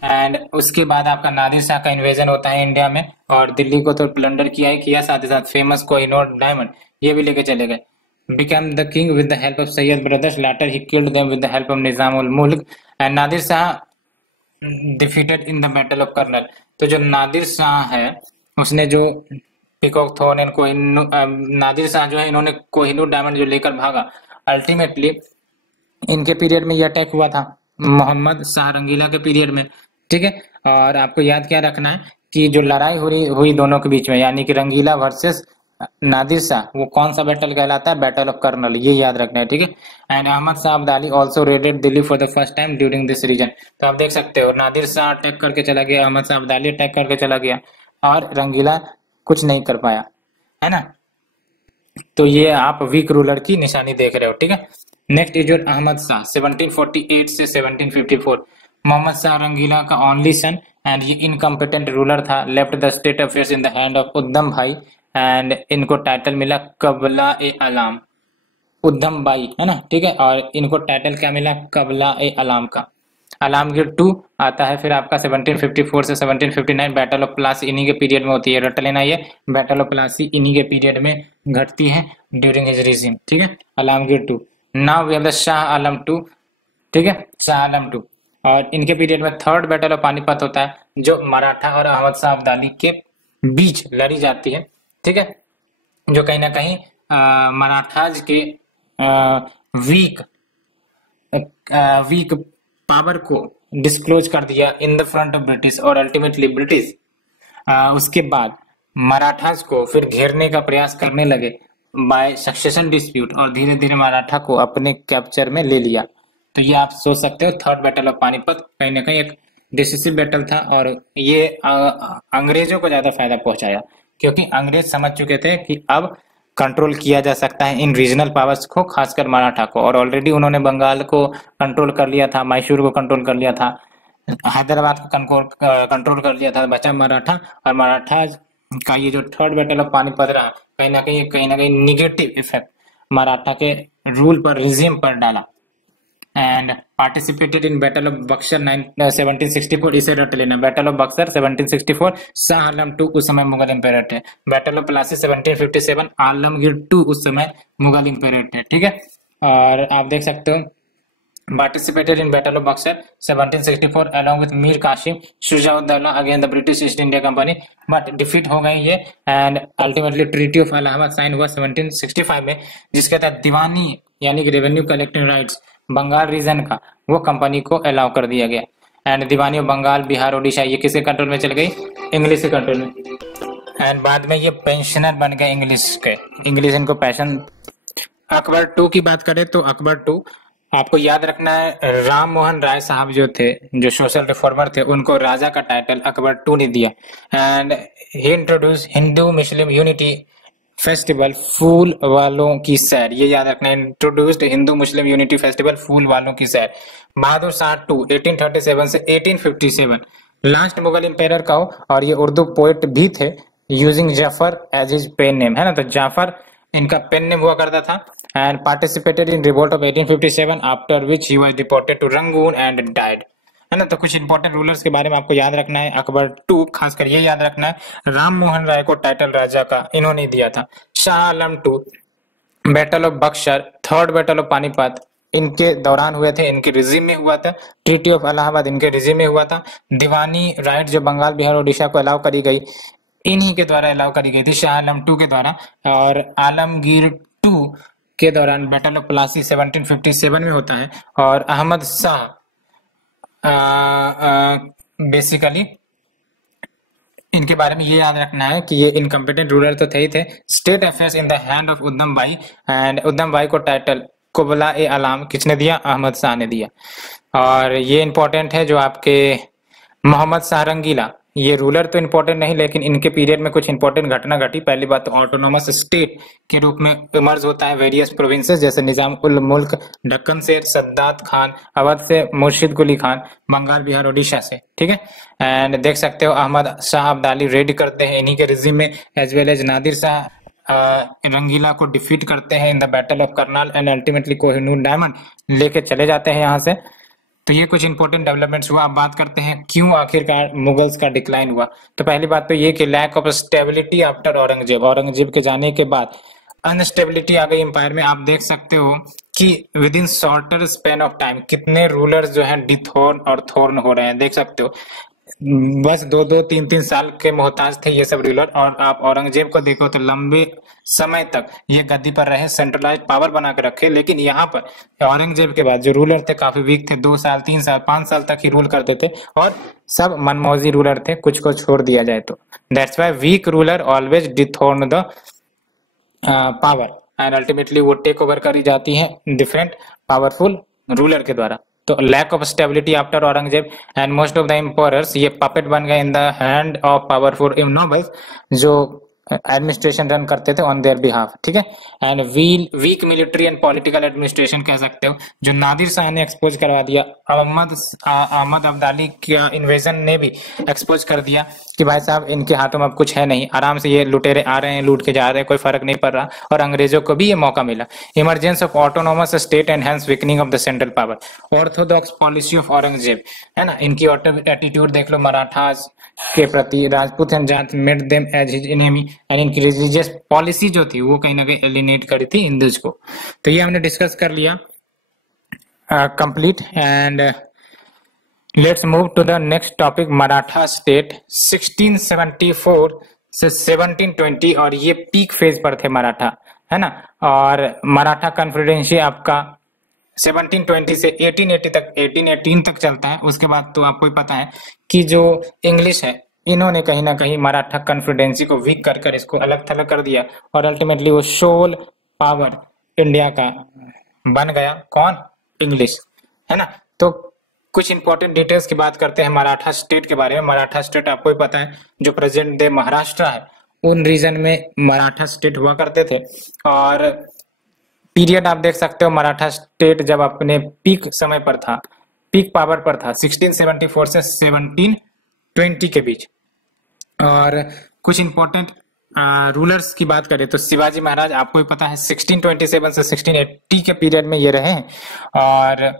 एंड उसके बाद आपका नादिर शाह का इन्वेजन होता है इंडिया में और दिल्ली को तो प्लंडर किया ही किया, साथ ही साथ फेमस कोहिनूर डायमंड ये भी लेके चले गए। Become the king with the help of Sayyid brothers, later he killed them with the help of Nizam ul Mulk. And Nadir Shah defeated in the battle of Karnal. तो जो नादिर शाह है उसने जो peacock throne and Nadir Shah जो है इन्होंने कोहिनूर डायमंड जो लेकर भागा, अल्टीमेटली इनके पीरियड में ये अटैक हुआ था मोहम्मद शाह रंगीला के पीरियड में। ठीक है। और आपको याद क्या रखना है कि जो लड़ाई हुई दोनों के बीच में, यानी कि रंगीला वर्सेस नादिर शाह, वो कौन सा बैटल कहलाता है? बैटल ऑफ कर्नल, ये याद रखना है। ठीक है। And Ahmad Shah Abdali also raided Delhi for the first time during this region. तो आप देख सकते हो नादिर शाह अटैक करके चला गया, अहमद शाह अब्दाली अटैक करके चला गया और रंगीला कुछ नहीं कर पाया, है ना। तो ये आप वीक रूलर की निशानी देख रहे हो। ठीक है। Next is your Ahmad Shah 1748 से 1754। मोहम्मद शाह रंगीला का ओनली सन एंड ये इनकम्पिटेंट रूलर था। Left the state affairs in the hand of Udham Bai and इनको टाइटल मिला कबला ए अलाम, उद्दम बाई, है ना। ठीक है। और इनको टाइटल क्या मिला? कबला ए अलाम का। आलमगीर 2 आता है फिर आपका 1754 से 1759। बैटल ऑफ प्लासी इन्हीं के पीरियड में होती है, रट लेना। ये बैटल ऑफ प्लासी इन्हीं के पीरियड में घटती है ड्यूरिंग हिज रिजीम। ठीक है। Alamgir 2। Now we have the Shah Alam 2। ठीक है। शाह आलम 2 और इनके पीरियड में थर्ड बैटल ऑफ पानीपत होता है, जो मराठा और अहमद शाह अब्दाली के बीच लड़ी जाती है। ठीक है। जो कहीं ना कहीं मराठाज के वीक पावर को डिस्क्लोज कर दिया in the front of British और अल्टीमेटली ब्रिटिश उसके बाद मराठास को फिर घेरने का प्रयास करने लगे बाय सक्सेशन डिस्प्यूट और धीरे धीरे मराठा को अपने कैप्चर में ले लिया। तो ये आप सोच सकते हो थर्ड बैटल ऑफ पानीपत कहीं ना कहीं एक डिसिसिव बैटल था और ये अंग्रेजों को ज्यादा फायदा पहुंचाया क्योंकि अंग्रेज समझ चुके थे कि अब कंट्रोल किया जा सकता है इन रीजनल पावर्स को, खासकर मराठा को। और ऑलरेडी उन्होंने बंगाल को कंट्रोल कर लिया था, मैसूर को कंट्रोल कर लिया था, हैदराबाद को कंट्रोल कर लिया था, बचा मराठा। और मराठा का ये जो थर्ड बैटल ऑफ पानीपत रहा कहीं ना कहीं निगेटिव इफेक्ट मराठा के रूल पर, रिजीम पर डाला। And participated in battle of Buxar 1764, इसे रट लेना। बैटल ऑफ बक्सर 1764, शाह आलम 2 उस समय मुगल एम्पायर थे। बैटल ऑफ प्लासी 1757, आलमगीर 2 उस समय मुगल एम्पायर थे। ठीक है। और आप देख सकते हो participated in battle of Buxar 1764 along with Mir Qasim Shujauddaula against the British East India company, but defeat हो गई ये। And ultimately treaty of Allahabad sign हुआ 1765 में, जिसके तहत दीवानी यानी कि revenue collecting rights Bengal region का वो कंपनी को अलाउ कर दिया गया। एंड दीवानी ऑफ बंगाल, बिहार, ओडिशा ये किसके कंट्रोल में चल गई? इंग्लिश के कंट्रोल में। एंड बाद में ये पेंशनर बन गए इंग्लिश के, इंग्लिश इनको पैशन। अकबर 2 की बात करें तो अकबर 2 आपको याद रखना है राम मोहन राय साहब जो थे, जो सोशल रिफॉर्मर थे, उनको राजा का टाइटल अकबर टू ने दिया। And he introduce Hindu Muslim unity festival Phool Walon ki Sair, ये याद रखना है, introduced Hindu Muslim unity festival Phool Walon ki सैर। बहादुर शाह टू 1837 से 1857 लास्ट मुगल इंपेयर का हो, और ये उर्दू पोएट भी थे, using Zafar as his pen name, है ना, तो जाफर इनका पेन नेम हुआ करता था। And participated in revolt of 1857 after which he was deported to Rangoon and died, है ना। तो कुछ इंपॉर्टेंट रूलर्स के बारे में आपको याद रखना है। अकबर टू खासकर ये याद रखना है, राम मोहन राय को टाइटल राजा का इन्होंने दिया था। Shah Alam two battle of Buxar, third battle of Panipat इनके दौरान हुए थे, इनके रिजीम में हुआ था। ट्रीटी ऑफ इलाहाबाद इनके रिजीम में हुआ था। दीवानी राइट जो बंगाल बिहार ओडिशा को अलाउ करी गई, इन्हीं के द्वारा अलाउ करी गई थी, शाह आलम टू के द्वारा। और आलमगीर टू के दौरान बैटल ऑफ प्लासी 1757 में होता है। और अहमद शाह बेसिकली इनके बारे में ये याद रखना है कि ये इनकम्पिटेंट रूलर तो थे ही थे। State affairs in the hand of उद्धम बाई, एंड उद्धम बाई को टाइटल कुबला ए आलम किसने दिया? अहमद शाह ने दिया। और ये इंपॉर्टेंट है जो आपके मोहम्मद शाह रंगीला, ये रूलर तो इंपॉर्टेंट नहीं, लेकिन इनके पीरियड में कुछ इंपॉर्टेंट घटना घटी। पहली बात तो ऑटोनोमस स्टेट के रूप में इमर्ज होता है वेरियस प्रोविंसेस, जैसे निजाम उल मुल्क ढक्कन से, सद्दात खान अवध से, मुर्शिद कुली खान बंगाल बिहार ओडिशा से, ठीक है। एंड देख सकते हो अहमद शाह अब्दाली रेड करते हैं इन्हीं के रिजीम में, as well as Nadir Shah Rangila को डिफीट करते हैं in the battle of Karnal, and ultimately Kohinoor diamond लेके चले जाते हैं यहाँ से। तो ये कुछ इंपॉर्टेंट डेवलपमेंट्स हुआ। अब बात करते हैं क्यों आखिरकार मुगल्स का डिक्लाइन हुआ। तो पहली बात तो ये कि lack of stability after Aurangzeb, Aurangzeb के जाने के बाद अनस्टेबिलिटी आ गई एम्पायर में। आप देख सकते हो कि with in shorter span of time कितने रूलर्स जो हैं डिथोर्न और थोर्न हो रहे हैं, देख सकते हो। बस 2-2, 3-3 साल के मोहताज थे ये सब रूलर। और आप औरंगजेब को देखो तो लंबे समय तक ये गद्दी पर रहे, सेंट्रलाइज पावर बना के रखे। लेकिन यहाँ पर औरंगजेब के बाद जो रूलर थे काफी वीक थे, 2 साल 3 साल 5 साल तक ही रूल करते थे, और सब मनमौजी रूलर थे, कुछ को छोड़ दिया जाए तो। That's why weak ruler always dethrone the power, and ultimately वो टेक ओवर करी जाती है डिफरेंट पावरफुल रूलर के द्वारा। तो lack of stability after Aurangzeb, and most of the empires ये पपेट बन गए in the hand of powerful nobles जो एडमिनिस्ट्रेशन रन करते थे ऑन देयर बिहाफ, ठीक है। And weak military and political administration कह सकते हो, जो नादिर शाह ने एक्सपोज करवा दिया। अहमद अब्दाली का इन्वेजन ने भी एक्सपोज कर दिया कि भाई साहब इनके हाथों में अब कुछ है नहीं, आराम से ये लुटेरे आ रहे हैं, लूट के जा रहे हैं, कोई फर्क नहीं पड़ रहा। और अंग्रेजों को भी ये मौका मिला। Emergence of autonomous state and hence weakening of the central power. Orthodox policy of Aurangzeb, है ना, इनकी एटीट्यूड देख लो मराठास के प्रति। Rajput and Jat made them as his enemy, and इनकी रिलीजियस पॉलिसी जो थी वो कहीं ना कहीं एलिनेट करी थी हिंदूज को। तो ये हमने डिस्कस कर लिया complete. And let's move to the next topic, Maratha state 1674 से 1720, और ये पीक फेज पर थे मराठा, है ना। और मराठा कॉन्फिडेंसी आपका 1720 से 1818 तक चलता है। उसके बाद तो आपको ही पता है कि जो इंग्लिश है इन्होंने कहीं ना कहीं मराठा कॉन्फिडेंसी को वीक कर कर इसको अलग थलग कर दिया, और अल्टीमेटली वो सोल पावर इंडिया का बन गया। कौन? इंग्लिश, है ना। तो कुछ इंपॉर्टेंट डिटेल्स की बात करते हैं मराठा स्टेट के बारे में। मराठा स्टेट आपको ही पता है जो प्रेजेंट डे महाराष्ट्र है, उन रीजन में मराठा स्टेट हुआ करते थे। और पीरियड आप देख सकते हो मराठा स्टेट जब अपने पीक समय पर था, पीक पावर पर था, 1674 से 1720 के बीच। और कुछ इंपॉर्टेंट रूलर्स की बात करें तो शिवाजी महाराज आपको ही पता है 1627 से 1680 के पीरियड में ये रहे। और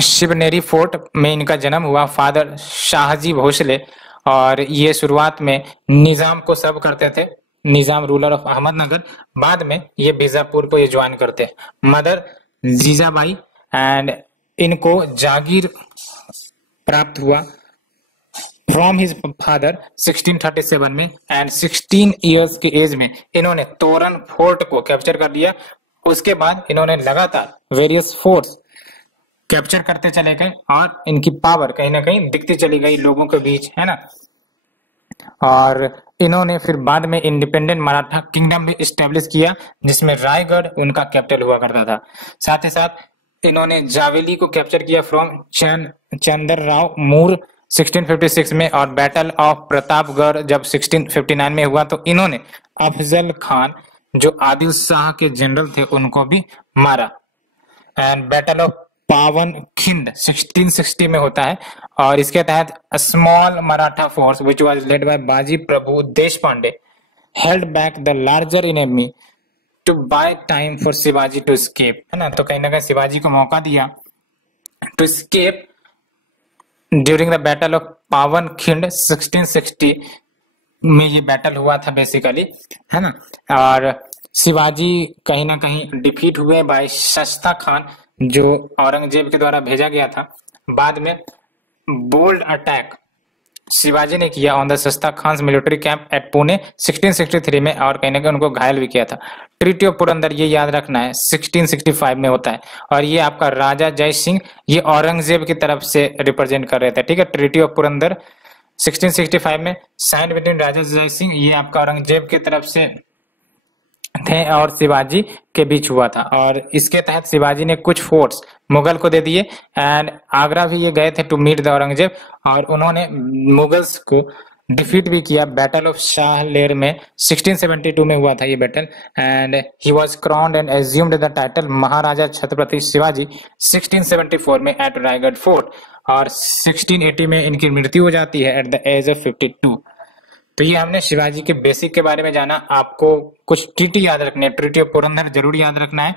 शिवनेरी फोर्ट में इनका जन्म हुआ, फादर शाहजी भोसले। और ये शुरुआत में निजाम को सर्व करते थे, निजाम रूलर ऑफ अहमदनगर। बाद में ये बीजापुर को ये ज्वाइन करते हैं। मदर जीजाबाई, एंड इनको जागीर प्राप्त हुआ फ्रॉम हिज फादर 1637 में। एंड 16 इयर्स के एज में इन्होंने तोरन फोर्ट को कैप्चर कर लिया। उसके बाद इन्होंने लगातार वेरियस फोर्ट्स कैप्चर करते चले गए, और इनकी पावर कहीं ना कहीं दिखती चली गई लोगों के बीच, है ना। और इन्होंने फिर बाद में इंडिपेंडेंट मराठा किंगडम भी स्टेब्लिश किया, जिसमें रायगढ़ उनका कैपिटल हुआ करता था। साथ ही साथ इन्होंने जावेली को कैप्चर किया फ्रॉम चंद्रराव मूर 1656 में, और बैटल ऑफ प्रतापगढ़ जब 1659 में हुआ तो इन्होंने अफजल खान जो आदिल शाह के जनरल थे उनको भी मारा। And battle of Pavan Khind 1660 में होता है, और इसके तहत small Maratha force which was led by Baji Prabhu Deshpande held back the larger enemy to buy time for Shivaji to escape, है ना। तो कहीं ना कहीं शिवाजी को मौका दिया to escape during the battle of Pavan Khind 1660 में ये बैटल हुआ था बेसिकली, है ना। और शिवाजी कहीं ना कहीं डिफीट हुए बाय शस्ता खान जो औरंगजेब के द्वारा भेजा गया था। बाद में बोल्ड अटैक शिवाजी ने किया on the Shaista Khan military camp at Pune 1663 में, और कहीं ना कहीं उनको घायल भी किया था। ट्रीटी ऑफ पुरंदर ये याद रखना है 1665 में होता है, और ये आपका राजा जय सिंह ये औरंगजेब की तरफ से रिप्रेजेंट कर रहे थे, ठीक है। ट्रीटी ऑफ पुरंदर 1665 में साइन बिटवीन राजा जय सिंह ये आपका औरंगजेब की तरफ से थे और शिवाजी के बीच हुआ था, और इसके तहत शिवाजी ने कुछ फोर्ट्स मुगल को दे दिए, एंड आगरा भी ये गए थे टू मीट द औरंगजेब, और उन्होंने मुगल्स को डिफीट भी किया। बैटल ऑफ शाहलेर में 1672 में हुआ था ये battle, and he was crowned and assumed the title Maharaja Chhatrapati Shivaji 1674 में एट रायगढ़ फोर्ट, और 1680 में इनकी मृत्यु हो जाती है एट द एज ऑफ 52। तो ये हमने शिवाजी के बेसिक के बारे में जाना। आपको कुछ ट्रीटी याद रखने, ट्रीटी ऑफ पुरंदर जरूर याद रखना है।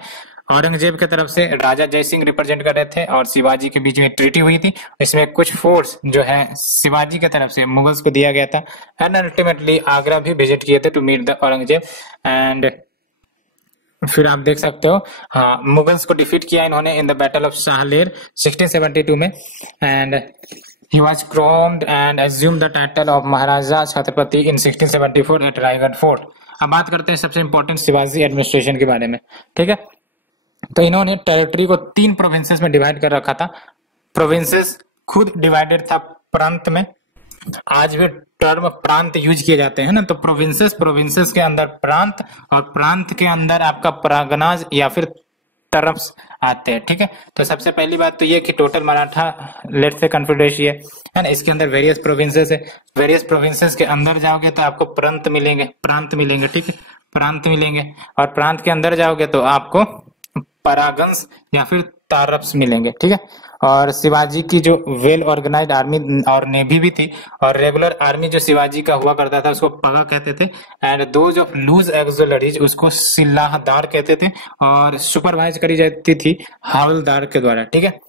औरंगजेब की तरफ से राजा जय सिंह रिप्रेजेंट कर रहे थे और शिवाजी के बीच में ट्रीटी हुई थी, इसमें कुछ फोर्स जो है शिवाजी की तरफ से मुगल्स को दिया गया था, एंड अल्टीमेटली आगरा भी विजिट किए थे to meet the Aurangzeb. And फिर आप देख सकते हो, हाँ, मुगल्स को डिफीट किया इन्होंने इन द बैटल ऑफ शाहलेर 1672 में, and he was crowned and assumed the title of Maharaja Chhatrapati in 1674 at Raigarh fort. अब बात करते हैं सबसे इंपॉर्टेंट शिवाजी एडमिनिस्ट्रेशन के बारे में, ठीक है। तो इन्होंने टेरिटरी को 3 प्रोविंसेस में डिवाइड कर रखा था। प्रोविंसेस खुद डिवाइडेड था प्रांत में, आज भी टर्म प्रांत यूज किए जाते हैं ना, तो प्रोविंसेस के अंदर प्रांत, और प्रांत के अंदर आपका परगनाज या फिर तरफ आते हैं, ठीक है। तो सबसे पहली बात तो ये कि टोटल मराठा लेट से कन्फेडरेसी है ना, इसके अंदर वेरियस प्रोविंसेस है। वेरियस प्रोविंसेस के अंदर जाओगे तो आपको प्रांत मिलेंगे, ठीक है, प्रांत मिलेंगे, और प्रांत के अंदर जाओगे तो आपको परागंस या फिर तारप्स मिलेंगे, ठीक है। और शिवाजी की जो वेल ऑर्गेनाइज्ड आर्मी और नेवी भी थी, और रेगुलर आर्मी जो शिवाजी का हुआ करता था उसको पगा कहते थे, एंड दोज ऑफ लूज एक्सुलरीज उसको सिलाहदार कहते थे, और सुपरवाइज करी जाती थी हवलदार के द्वारा, ठीक है।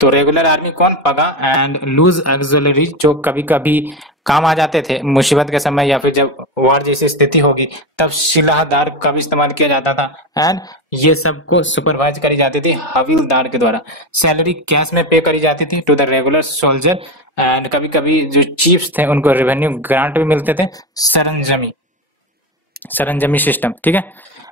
तो रेगुलर आर्मी कौन, पगा, एंड लूज एक्सुलरी जो कभी कभी काम आ जाते थे मुसीबत के समय या फिर जब वार जैसी स्थिति होगी तब सिलाहदार का भी इस्तेमाल किया जाता था, एंड ये सबको सुपरवाइज करी जाती थी हवलदार के द्वारा। सैलरी कैश में पे करी जाती थी to the regular soldier, and कभी कभी जो चीफ्स थे उनको रेवेन्यू ग्रांट भी मिलते थे, सरंजमी सिस्टम, ठीक है।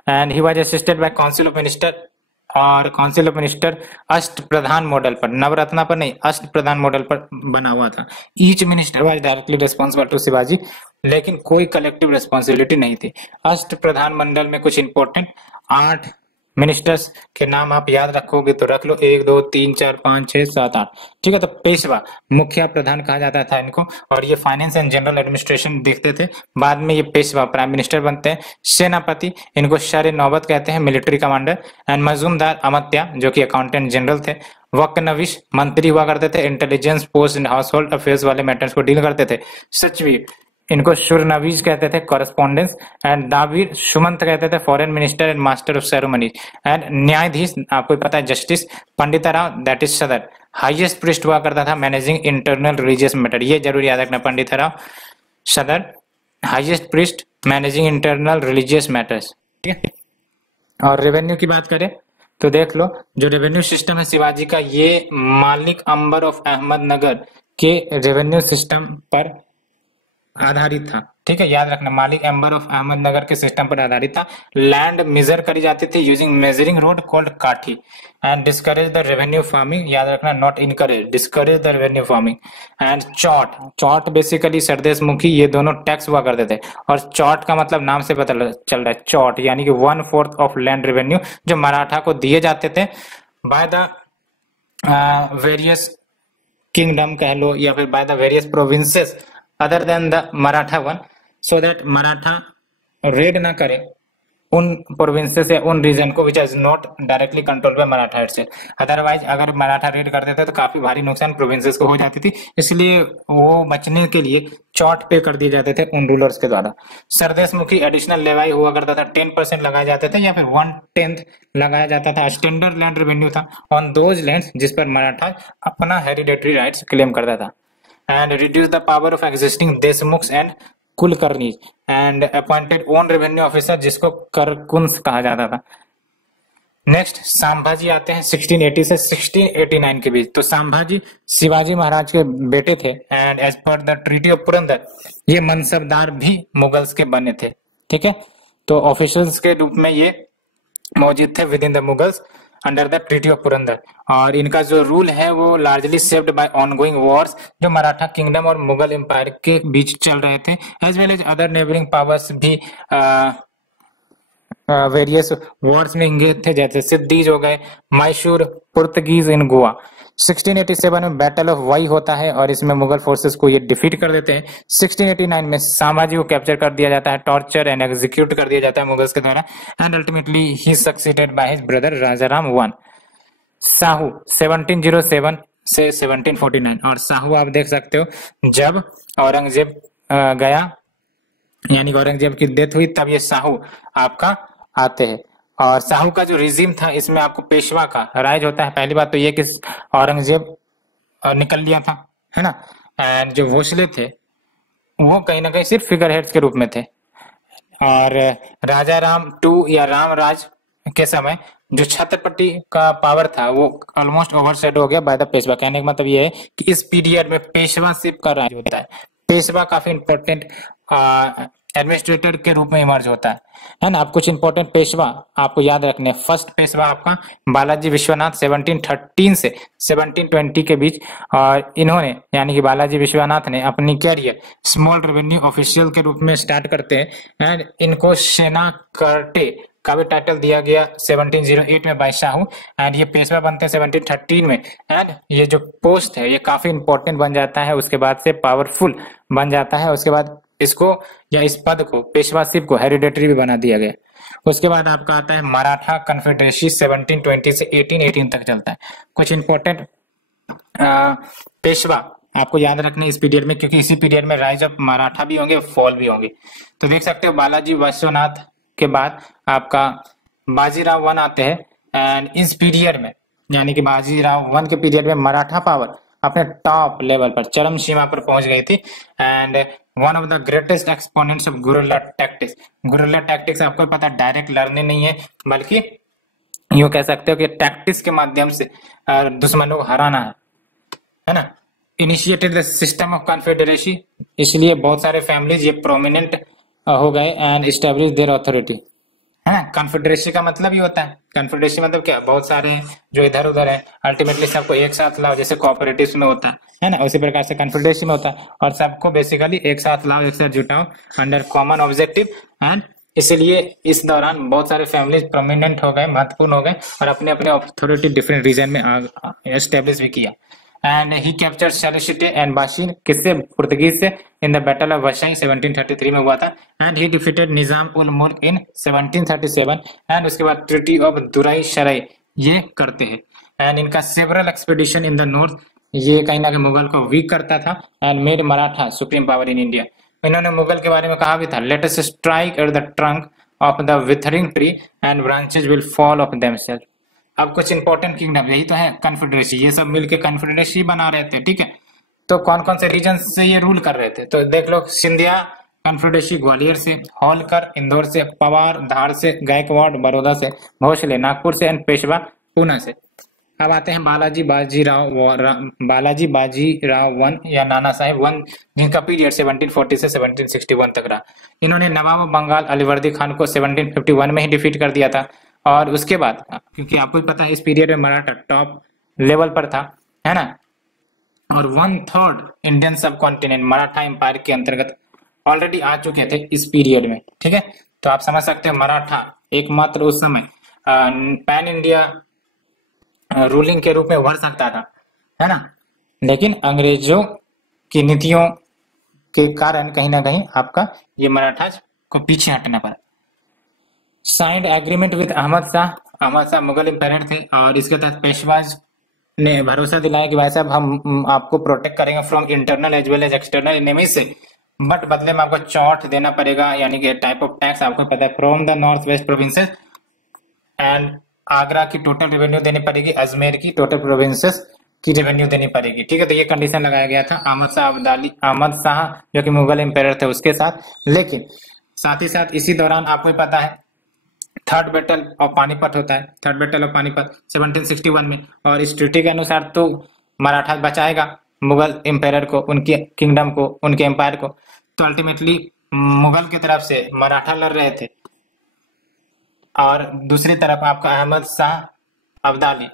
And he was assisted by council of minister, और काउंसिल ऑफ मिनिस्टर अष्ट प्रधान मॉडल पर, नवरत्ना पर नहीं, अष्ट प्रधान मॉडल पर बना हुआ था। Each minister was directly responsible to Shivaji, लेकिन कोई कलेक्टिव रिस्पॉन्सिबिलिटी नहीं थी। अष्ट प्रधान मंडल में कुछ इंपॉर्टेंट 8 मिनिस्टर्स के नाम आप याद रखोगे तो रख लो, 1 2 3 4 5 6 7 8, ठीक है। तो पेशवा मुखिया प्रधान कहा जाता था इनको, और ये फाइनेंस एंड जनरल एडमिनिस्ट्रेशन देखते थे। बाद में ये पेशवा प्राइम मिनिस्टर बनते हैं। सेनापति इनको शर नौबत कहते हैं, military commander, and Majumdar Amatya जो कि अकाउंटेंट जनरल थे। वक्नविश मंत्री हुआ करते थे, intelligence post and house hold affairs वाले मैटर्स को डील करते थे। सचिव इनको शुरनवीज कहते थे, कॉरेस्पॉन्डेंस, एंड दावीर सुमंत कहते थे, foreign minister and master of ceremonies, and न्यायाधीश आपको पता है जस्टिस पंडितराव दैट इज सदर। हाईएस्ट प्रिस्ट हुआ करता था, मैनेजिंग इंटरनल रिलीजियस मैटर, ये जरूर याद रखना, पंडितराव सदर highest priest managing internal religious matters, ठीक है। और रेवेन्यू की बात करें तो देख लो, जो रेवेन्यू सिस्टम है शिवाजी का, ये मालिक अंबर ऑफ अहमदनगर के रेवेन्यू सिस्टम पर आधारित था, ठीक है, याद रखना, मालिक अंबर ऑफ अहमदनगर के सिस्टम पर आधारित था। लैंड मेजर करी जाती थी यूजिंग मेजरिंग रोड कॉल्ड काठी, and discourage the revenue farming, याद रखना, not encourage, discourage the revenue farming. And chat basically Sardesh मुखी, ये दोनों टैक्स हुआ करते थे, और चौट का मतलब नाम से पता चल रहा है, चौट यानी कि 1/4 ऑफ लैंड रेवेन्यू जो मराठा को दिए जाते थे बाय द वेरियस किंगडम कह लो या फिर by the various provinces other than the Maratha one, so that Maratha red ना करे उन प्रोविंसेस या उन रीजन को which is not directly control by Maratha itself. Otherwise अगर मराठा रेड करते थे तो काफी भारी नुकसान प्रोविंसेस को हो जाती थी, इसलिए वो बचने के लिए चौट पे कर दिए जाते थे उन रूलर्स के द्वारा। सरदेशमुखी एडिशनल लेवाई हुआ करता था, 10% लगाए जाते थे या फिर 1/10 लगाया जाता था। स्टैंडर्ड लैंड रेवेन्यू था ऑन दोज लैंड्स जिस पर मराठा अपना हेरिडेटरी राइट्स क्लेम करता था। And reduce the power of existing Deshmukhs and Kulkarni and appointed own revenue officer जिसको करकुंस कहा जाता था। नेक्स्ट संभाजी आते हैं 1680 से 1689 के बीच। तो संभाजी शिवाजी महाराज के बेटे थे and as per the treaty of Purandar ये मनसबदार भी मुगल्स के बने थे, ठीक है। तो ऑफिशियल्स के रूप में ये मौजूद थे within the Mughals under the treaty of Purandar, और इनका जो रूल है वो largely shaped by ongoing Wars जो मराठा किंगडम और मुगल एम्पायर के बीच चल रहे थे, as well as other neighbouring powers भी वेरियस वॉर्स में इंगेज थे, जैसे सिद्दीज हो गए, मैसूर, पुर्तगीज इन गोवा। 1687 में बैटल ऑफ वाई होता है और इसमें मुगल फोर्सेस को ये डिफीट कर देते हैं। 1689 में संभाजी को कैप्चर कर दिया जाता है, टॉर्चर एंड एग्जीक्यूट कर दिया जाता है मुगल्स के द्वारा, and ultimately he succeeded by his brother Rajaram one. Sahu 1707 से 1749, और साहू आप देख सकते हो जब औरंगजेब गया यानी औरंगजेब की डेथ हुई तब ये साहू आपका आते हैं। और साहू का जो रिजीम था इसमें आपको पेशवा का राइज होता है। पहली बात तो ये कि औरंगजेब निकल लिया था, है ना, एंड जो भोसले थे वो कहीं ना कहीं सिर्फ फिगर हेड्स के रूप में थे। और राजा राम टू या राम राज के समय जो छत्रपति का पावर था वो ऑलमोस्ट ओवरशेडो हो गया बाय द पेशवा। कहने का मतलब ये है कि इस पीरियड में पेशवाशिप का राज होता है। पेशवा काफी इंपॉर्टेंट एडमिनिस्ट्रेटर के रूप में इमर्ज होता है ना। आप कुछ इंपॉर्टेंट पेशवा आपको याद रखने। फर्स्ट पेशवा आपका बालाजी विश्वनाथ 1713 से 1720 के बीच, और इन्होंने यानी कि बालाजी विश्वनाथ ने अपनी कैरियर स्मॉल रेवेन्यू ऑफिशियल के रूप में स्टार्ट करते हैं एंड इनको सेना करटे का भी टाइटल दिया गया 1708 में बाय शाहू, एंड ये पेशवा बनते हैं 1713 में। एंड ये जो पोस्ट है ये काफी इंपॉर्टेंट बन जाता है, उसके बाद से पावरफुल बन जाता है। उसके बाद इसको या इस पद को पेशवाशिप को हेरिडेटरी भी बना दिया गया। उसके बाद आपका आता है मराठा कन्फेडरेसी 1720 से 1818 तक चलता है। कुछ इंपॉर्टेंट पेशवा आपको याद रखने इस पीरियड में, क्योंकि इसी पीरियड में राइज ऑफ मराठा भी होंगे, फॉल भी होंगे। तो देख सकते हो बालाजी विश्वनाथ के बाद आपका बाजीराव वन आते हैं, एंड इस पीरियड में यानी कि बाजीराव वन के पीरियड में मराठा पावर अपने टॉप लेवल पर चरम सीमा पर पहुंच गई थी, and one of the greatest exponents of guerrilla tactics. Guerrilla tactics आपको पता डायरेक्ट लर्निंग नहीं है, बल्कि यूं कह सकते हो कि टैक्टिक्स के माध्यम से दुश्मनों को हराना है ना। Initiated the system of confederacy, इसलिए बहुत सारे फैमिलीज ये प्रोमिनेंट हो गए एंड एस्टैब्लिश देयर अथॉरिटी, है ना। कन्फेडरेसी का मतलब ही होता है, कन्फेडरेसी मतलब क्या, बहुत सारे जो इधर उधर है अल्टीमेटली सबको एक साथ लाओ, जैसे कोऑपरेटिव्स में होता है ना, उसी प्रकार से कन्फेडरेसी में होता है, और सबको बेसिकली एक साथ लाओ, एक साथ जुटाओ अंडर कॉमन ऑब्जेक्टिव। एंड इसलिए इस दौरान बहुत सारे फैमिलीज प्रोमिनेंट हो गए, महत्वपूर्ण हो गए, और अपने अपने अथॉरिटी डिफरेंट रीजन में एस्टेब्लिश भी किया। एंड ही कैप्चर्ड सैलिसिटे एंड बाशिन, किससे, पुर्तगीज से, इन द बैटल ऑफ वशाई 1733 में हुआ था। एंड ही डिफीटेड निजाम उल मुल्क इन 1737, एंड उसके बाद ट्रीटी ऑफ दुराई शराई ये करते हैं। एंड इनका several expedition in the north, ये कहीं ना कहीं मुगल को वीक करता था, and made Maratha supreme power in India. इन्होंने मुगल के बारे में कहा भी था, let us strike at the trunk of the withering tree and branches will fall of themselves. अब कुछ इंपॉर्टेंट किंगडम, यही तो है कन्फेडरेसी, ये सब मिलके कन्फेडरेसी बना रहे थे, ठीक है। तो कौन कौन से रीजन से ये रूल कर रहे थे, तो देख लो, सिंधिया कन्फेडरेसी ग्वालियर से, होलकर इंदौर से, पवार धार से, गायकवाड़ बड़ौदा से, भोसले नागपुर से, एंड पेशवा पूना से। अब आते हैं बालाजी बाजीराव वन या नाना साहेब वन, जिनका पीरियड 1740 से 1761 तक रहा। इन्होंने नवाब बंगाल अलीवर्दी खान को 1751 में ही डिफीट कर दिया था, और उसके बाद क्योंकि आपको पता है इस पीरियड में मराठा टॉप लेवल पर था, है ना, और 1/3 इंडियन सब कॉन्टिनेंट मराठा एम्पायर के अंतर्गत ऑलरेडी आ चुके थे इस पीरियड में, ठीक है। तो आप समझ सकते हैं मराठा एकमात्र उस समय पैन इंडिया रूलिंग के रूप में उभर सकता था, है ना। लेकिन अंग्रेजों की नीतियों के कारण कहीं ना कहीं आपका ये मराठास को पीछे हटना पड़ा। Signed agreement with Ahmad Shah Mughal empire थे और इसके तहत पेशवाज ने भरोसा दिलाया कि भाई साहब हम आपको प्रोटेक्ट करेंगे from internal as well as external enemy से, बट बदले में आपको चौथ देना पड़ेगा, यानी कि टाइप ऑफ टैक्स आपको पता है, from the north west provinces and Agra की टोटल रेवेन्यू देनी पड़ेगी, अजमेर की टोटल प्रोविंसेस की रेवेन्यू देनी पड़ेगी। ठीक है, तो ये कंडीशन लगाया गया था अहमद शाह जो कि मुगल एम्पायर थे उसके साथ। लेकिन साथ ही साथ इसी दौरान आपको पता है थर्ड बैटल ऑफ पानीपत होता है, थर्ड बैटल ऑफ पानीपत 1761 में, और इस ट्रीटी के अनुसार तो मराठा बचाएगा मुगल एम्पायर को, उनके किंगडम को, उनके एम्पायर को। तो अल्टीमेटली मुगल की तरफ से मराठा लड़ रहे थे और दूसरी तरफ आपका अहमद शाह अब्दाली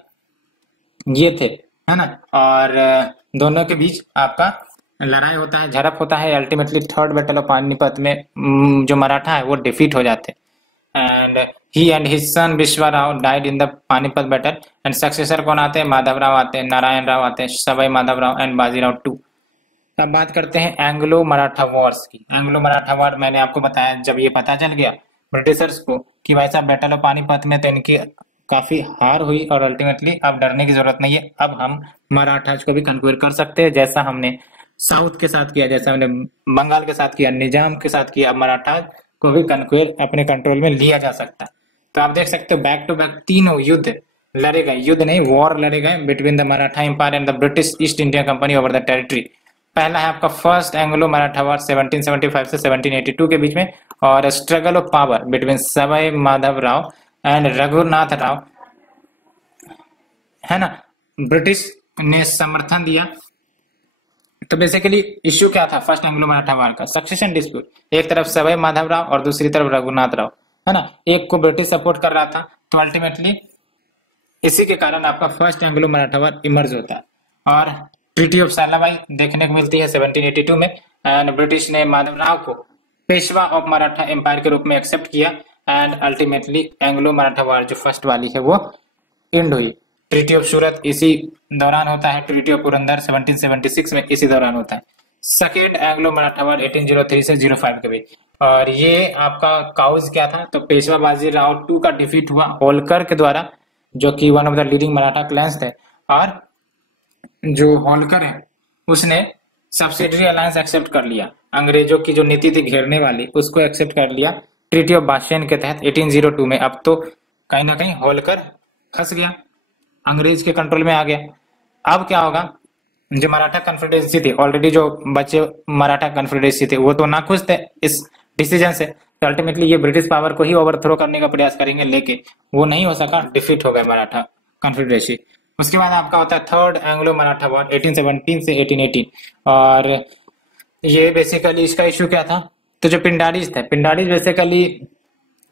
ये थे, है ना। और दोनों के बीच आपका लड़ाई होता है, झड़प होता है। Ultimately third battle of Panipat में जो मराठा है वो डिफीट हो जाते हैं and he and his son Vishwas Rao died in the Panipat battle. And successor कौन आते हैं? माधव राव आते हैं, नारायण राव आते हैं, सवाई माधव राव एंड बाजीराव टू। अब बात करते हैं एंग्लो मराठा वॉर्स की। एंग्लो मराठा वॉर मैंने आपको बताया, जब ये पता चल गया ब्रिटिशर्स को कि भाई साहब बैटल ऑफ पानीपत में तो इनकी काफी हार हुई और अल्टीमेटली अब डरने की जरूरत नहीं है, अब हम मराठास को भी कन्क्वेर कर सकते हैं, जैसा हमने साउथ के साथ किया, जैसा हमने बंगाल के साथ किया, निजाम के साथ किया, अब मराठा को भी कन्क्वेर अपने कंट्रोल में लिया जा सकता है। तो आप देख सकते हो बैक टू बैक तीनों युद्ध लड़े गए, युद्ध नहीं वॉर लड़े गए between the Maratha empire and the British East India company over the territory. पहला है आपका फर्स्ट एंग्लो मराठा वॉर 1775 से 1782 के बीच में, और struggle of power between Sawai Madhav Rao and Raghunath Rao, है ना। ब्रिटिश ने समर्थन दिया। तो बेसिकली इश्यू क्या था फर्स्ट एंग्लो मराठा वॉर का? Succession dispute. एक तरफ सवाई माधव राव और दूसरी तरफ रघुनाथ राव, है ना। एक को ब्रिटिश सपोर्ट कर रहा था, तो अल्टीमेटली इसी के कारण आपका first Anglo Maratha war emerge होता है। और ट्रीटी ऑफ सालाबाई देखने को मिलती है 1782 में, एंड ब्रिटिश ने माधव राव को पेशवा ऑफ मराठा एम्पायर के रूप में एक्सेप्ट किया and ultimately Anglo Maratha war जो फर्स्ट वाली है वो एंड हुई। ट्रीटी ऑफ सूरत इसी दौरान होता है, ट्रीटी ऑफ पुरंदर 1776 में इसी दौरान होता है। सेकेंड एंग्लो मराठा वॉर 1803 से 05 के बीच, और ये आपका काउज क्या था? तो पेशवा बाजीराव टू का डिफीट हुआ होलकर के द्वारा, जो कि one of the leading Maratha clans थे, और जो होलकर है उसने सब्सिडरी अलायंस एक्सेप्ट कर लिया, अंग्रेजों की जो नीति थी घेरने वाली उसको एक्सेप्ट कर लिया ट्रीटी ऑफ बाशियन के तहत 1802 में। अब तो कहीं ना कहीं होलकर फंस गया, अंग्रेज के कंट्रोल में आ गया। अब क्या होगा? जो मराठा कॉन्फेडरेसी थी, ऑलरेडी जो बच्चे मराठा कॉन्फेडरेसी थे वो तो नाखुश थे इस डिसीजन से, तो अल्टीमेटली ये ब्रिटिश पावर को ही ओवरथ्रो करने का प्रयास करेंगे, लेकिन वो नहीं हो सका, डिफीट हो गए मराठा कॉन्फेडरेसी। उसके बाद आपका होता है थर्ड एंग्लो मराठा वॉर 1817 से 1818, और ये बेसिकली इसका इश्यू क्या था? तो जो पिंडारीज थे, पिंडारीज बेसिकली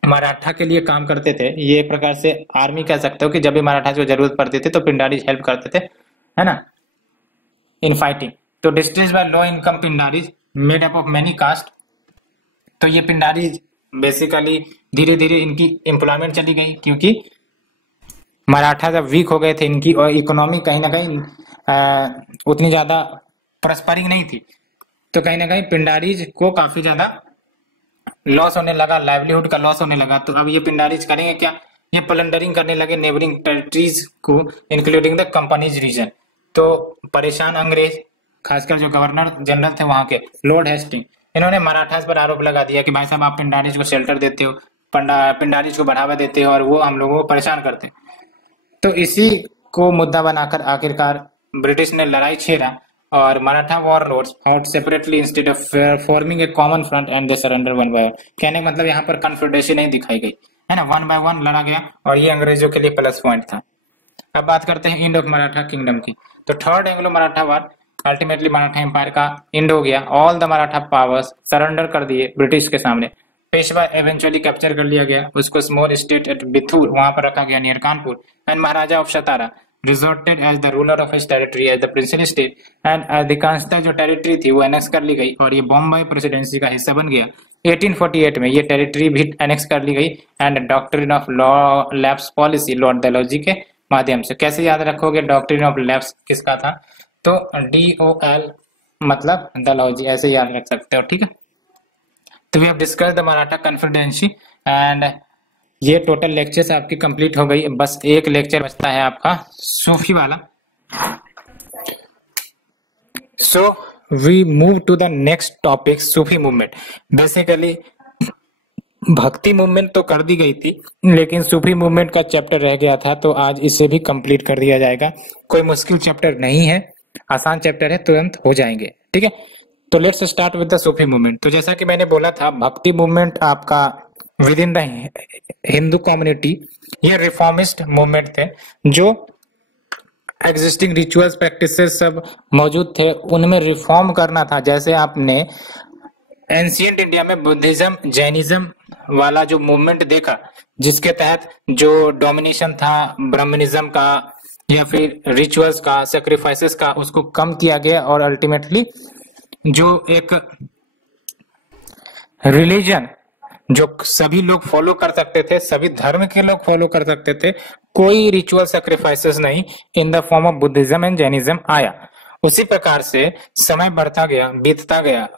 मराठा के लिए काम करते थे, ये एक प्रकार से आर्मी कह सकते हो कि जब भी मराठा को जरूरत पड़ती थी तो पिंडारीज हेल्प करते थे, है ना, इन फाइटिंग। तो distress by low income Pindaris made up of many caste. तो ये पिंडारीज बेसिकली धीरे धीरे इनकी एम्प्लॉयमेंट चली गई, क्योंकि मराठा जब वीक हो गए थे, इनकी और इकोनॉमी कहीं ना कहीं उतनी ज्यादा प्रस्परिंग नहीं थी, तो कहीं ना कहीं पिंडारीज को काफी ज्यादा लॉस होने लगा, लाइवलीहुड का लॉस होने लगा। तो अब ये पिंडारीज करेंगे क्या? ये प्लंडरिंग करने लगे नेबरिंग टेरिटरीज को, इंक्लूडिंग द कंपनीज रीजन। तो परेशान अंग्रेज, खासकर जो गवर्नर जनरल थे वहां के लॉर्ड हेस्टिंग, इन्होंने मराठास पर आरोप लगा दिया कि भाई साहब आप पिंडारीज को शेल्टर देते हो, पिंडारीज को बढ़ावा देते हो और वो हम लोगों को परेशान करते। तो इसी को मुद्दा बनाकर आखिरकार ब्रिटिश ने लड़ाई छेड़ा और Maratha warlords fought separately instead of forming a common front and they surrender one by one. कहने का मतलब यहाँ पर कन्फेडरेशन नहीं दिखाई गई, है ना, वन बाय वन लड़ा गया, और ये अंग्रेजों के लिए प्लस पॉइंट था। अब बात करते हैं इंड ऑफ मराठा किंगडम की। तो third Anglo Maratha war ultimately Maratha empire का इंड हो गया, all the Maratha powers surrender कर दिए ब्रिटिश के सामने। पेशवा एवेंचुअली कैप्चर कर लिया गया, उसको स्मॉल स्टेट एट बिथुर वहां पर रखा गया near Kanpur, and Maharaja of Satara resorted as the ruler of his territory as the principal state, and अधिकांशतः जो टेरिटरी थी वो एनेक्स कर ली गई और ये बॉम्बे प्रेसिडेंसी का हिस्सा बन गया। 1848 में ये टेरिटरी भी एनेक्स कर ली गई, and doctrine of law lapse policy Lord Dalhousie के माध्यम से। कैसे याद रखोगे? डॉक्ट्रिन ऑफ लैप्स किसका था? तो DOL मतलब डलहौजी, ऐसे याद रख सकते हो, ठीक है। तो we have discuss the Maratha confederacy and ये टोटल लेक्चर्स आपकी कंप्लीट हो गई। बस एक लेक्चर बचता है आपका सूफी वाला। So we move to the next topic, Sufi movement. Basically Bhakti movement तो कर दी गई थी, लेकिन सूफी मूवमेंट का चैप्टर रह गया था, तो आज इसे भी कंप्लीट कर दिया जाएगा। कोई मुश्किल चैप्टर नहीं है, आसान चैप्टर है, तुरंत हो जाएंगे, ठीक है। तो let's start with the Sufi movement. तो जैसा कि मैंने बोला था, भक्ति मूवमेंट आपका with in the Hindu community ये रिफॉर्मिस्ट मूवमेंट थे, जो एग्जिस्टिंग रिचुअल्स प्रैक्टिसेस सब मौजूद थे, उनमें रिफॉर्म करना था। जैसे आपने एंशियंट इंडिया में बुद्धिज्म जैनिज्म वाला जो मूवमेंट देखा, जिसके तहत जो डोमिनेशन था ब्राह्मणिज्म का या फिर रिचुअल्स का, सेक्रीफाइसेस का, उसको कम किया गया और अल्टीमेटली जो एक रिलीजन जो सभी लोग फॉलो कर सकते थे, सभी धर्म के लोग फॉलो कर सकते थे, कोई रिचुअल सेक्रीफाइसेस नहीं, इन the form of Buddhism and Jainism आया। उसी प्रकार से समय बढ़ता गया, बीतता गया,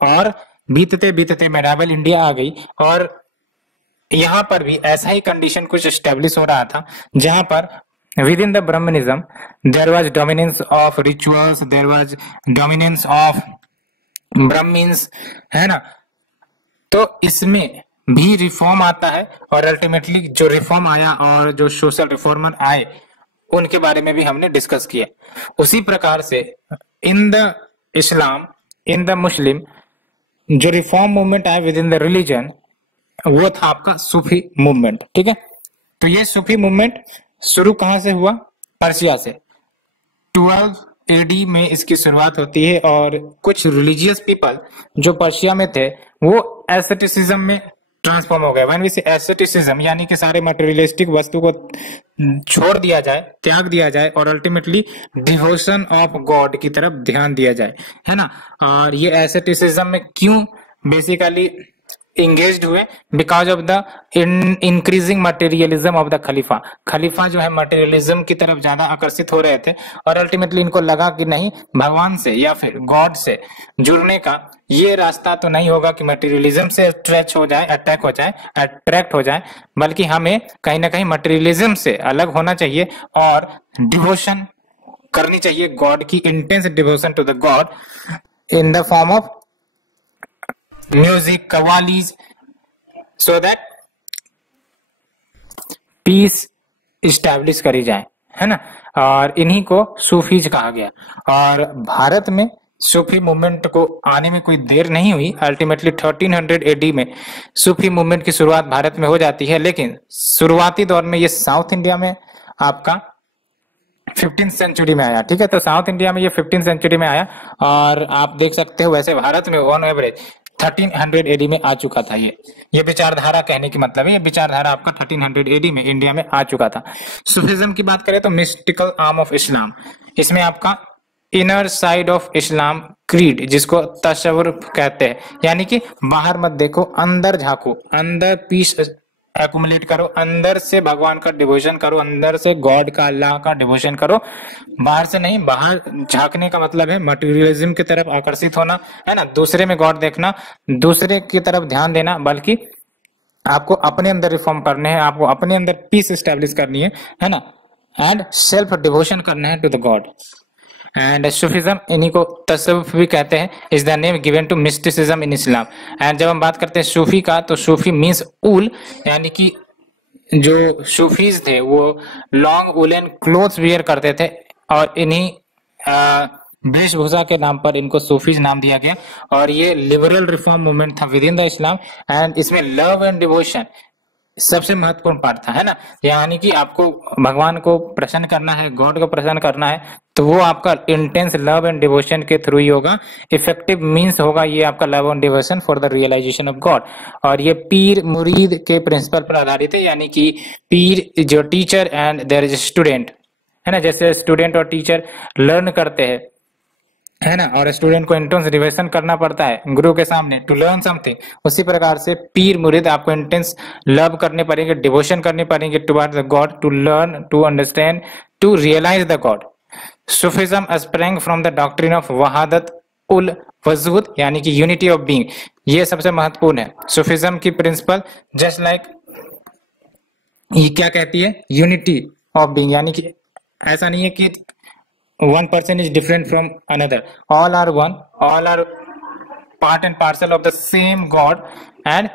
और बीतते बीतते मेडावल इंडिया आ गई, और यहाँ पर भी ऐसा ही कंडीशन कुछ एस्टेब्लिश हो रहा था, जहां पर within the Brahmanism there was dominance of rituals, there was dominance of Brahmins, है ना। तो इसमें भी रिफॉर्म आता है, और अल्टीमेटली जो रिफॉर्म आया और जो सोशल रिफॉर्मर आए उनके बारे में भी हमने डिस्कस किया। उसी प्रकार से in the Islam, in the Muslim, जो रिफॉर्म मूवमेंट आया विद इन द रिलीजन, वो था आपका सूफी मूवमेंट, ठीक है। तो ये सूफी मूवमेंट शुरू कहां से हुआ? पर्शिया से। 12 AD में इसकी शुरुआत होती है, और कुछ रिलीजियस पीपल जो पर्शिया में थे वो एस्थेटिसिज्म में ट्रांसफॉर्म हो गए। व्हेन वी से एस्थेटिसिज्म, यानी कि सारे मटेरियलिस्टिक वस्तु को छोड़ दिया जाए, त्याग दिया जाए, और अल्टीमेटली डिवोशन ऑफ गॉड की तरफ ध्यान दिया जाए, है ना। और ये एस्थेटिसिज्म में क्यों बेसिकली इंगेज्ड हुए? Because of the increasing materialism of the Khalifa. Khalifa जो है मटेरियलिज्म की तरफ ज्यादा आकर्षित हो रहे थे, और अल्टीमेटली इनको लगा कि नहीं, भगवान से या फिर गॉड से जुड़ने का ये रास्ता तो नहीं होगा कि मटेरियलिज्म से अट्रैक्ट हो जाए, बल्कि हमें कहीं ना कहीं मटेरियलिज्म से अलग होना चाहिए और डिवोशन करनी चाहिए गॉड की, intense devotion to the God in the form of music, qawwalis, so that peace establish करी जाए, है ना। और इन्हीं को सूफीज कहा गया। और भारत में सूफी मूवमेंट को आने में कोई देर नहीं हुई। अल्टीमेटली 1300 AD में सूफी मूवमेंट की शुरुआत भारत में हो जाती है, लेकिन शुरुआती दौर में ये साउथ इंडिया में आपका 15th सेंचुरी में आया, ठीक है। तो साउथ इंडिया में ये 15th सेंचुरी में आया, और आप देख सकते हो वैसे भारत में ऑन एवरेज 1300 AD में आ चुका था। ये विचारधारा, कहने की मतलब है ये विचारधारा आपका 1300 AD में इंडिया में आ चुका था। सूफिज्म की बात करें तो मिस्टिकल आर्म ऑफ इस्लाम, इसमें आपका inner side of Islam creed, जिसको तशव्वुर कहते हैं, यानी कि बाहर मत देखो, अंदर झांको, अंदर पीस एक्युमुलेट करो, अंदर से भगवान का डिवोशन करो, अंदर से गॉड का, अल्लाह का डिवोशन करो, बाहर से नहीं। बाहर झांकने का मतलब है मटेरियलिज्म की तरफ आकर्षित होना, है ना, दूसरे में गॉड देखना, दूसरे की तरफ ध्यान देना, बल्कि आपको अपने अंदर रिफॉर्म करने हैं, आपको अपने अंदर पीस एस्टेब्लिश करनी है ना, एंड सेल्फ डिवोशन करना है to the God. And Sufism, इन्हीं को तसव्वुफ भी कहते हैं, is the name given to mysticism in Islam. And जब हम बात करते हैं सूफी का, तो सूफी मीन्स ऊल, यानी कि जो सूफीज थे वो लॉन्ग वुलन क्लोथ्स वियर करते थे, और इन्हीं वेशभूषा के नाम पर इनको सूफीज नाम दिया गया। और ये लिबरल रिफॉर्म मूवमेंट था with in the Islam, and इसमें लव एंड डिवोशन सबसे महत्वपूर्ण पार्ट था, है ना। यानी कि आपको भगवान को प्रसन्न करना है, गॉड को प्रसन्न करना है, तो वो आपका इंटेंस लव एंड डिवोशन के थ्रू ही होगा। इफेक्टिव मींस होगा ये आपका love and devotion for the realization of God. और ये पीर मुरीद के प्रिंसिपल पर आधारित है, यानी कि पीर जो teacher and there is student, है ना। जैसे स्टूडेंट और टीचर लर्न करते हैं है ना, और स्टूडेंट को इंटेंस रिविजन करना पड़ता है गुरु के सामने टू लर्न समथिंग। उसी प्रकार से पीर मुरीद आपको इंटेंस लव करने पड़ेंगे, डिवोशन करनी पड़ेंगे toward the God, to learn, to understand, to realize the God. Sufism spring from the doctrine of Wahdat ul Wujud, यानी कि यूनिटी ऑफ बीइंग, ये सबसे महत्वपूर्ण है। सूफिज्म की प्रिंसिपल जस्ट लाइक ये क्या कहती है, यूनिटी ऑफ बीइंग, यानी कि ऐसा नहीं है कि one person is different from another, all are one, all are part and parcel of the same god, and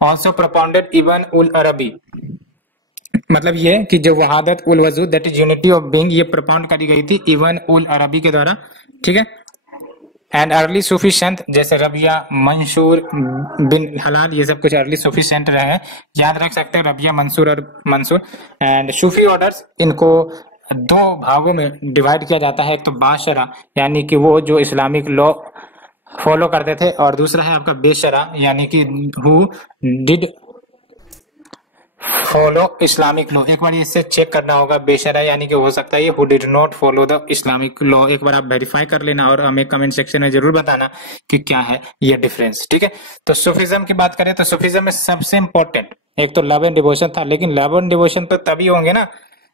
also propounded Ibn ul Arabi। मतलब ये कि जो वहादत उल वजूद that is unity of being, ये propound करी गई थी इब्न उल अरबी के द्वारा, ठीक है। एंड अर्ली सूफी संत जैसे रबिया, मंसूर बिन हलाल, ये सब कुछ अर्ली सूफी संत रहे हैं, याद रख सकते हैं रबिया, मंसूर और मंसूर। एंड सूफी ऑर्डर्स, इनको दो भागों में डिवाइड किया जाता है, एक तो बाशरा यानी कि वो जो इस्लामिक लॉ फॉलो करते थे, और दूसरा है आपका बेशरा यानी कि who did follow Islamic law. एक बार इससे चेक करना होगा, बेशरा यानी कि हो सकता है ये who did not follow the Islamic law. एक बार आप वेरीफाई कर लेना और हमें कमेंट सेक्शन में जरूर बताना कि क्या है ये डिफरेंस, ठीक है। तो सूफिज्म की बात करें तो सूफिज्म में सबसे इंपॉर्टेंट एक तो लव एंड डिवोशन था, लेकिन लव एंड डिवोशन तो तभी होंगे ना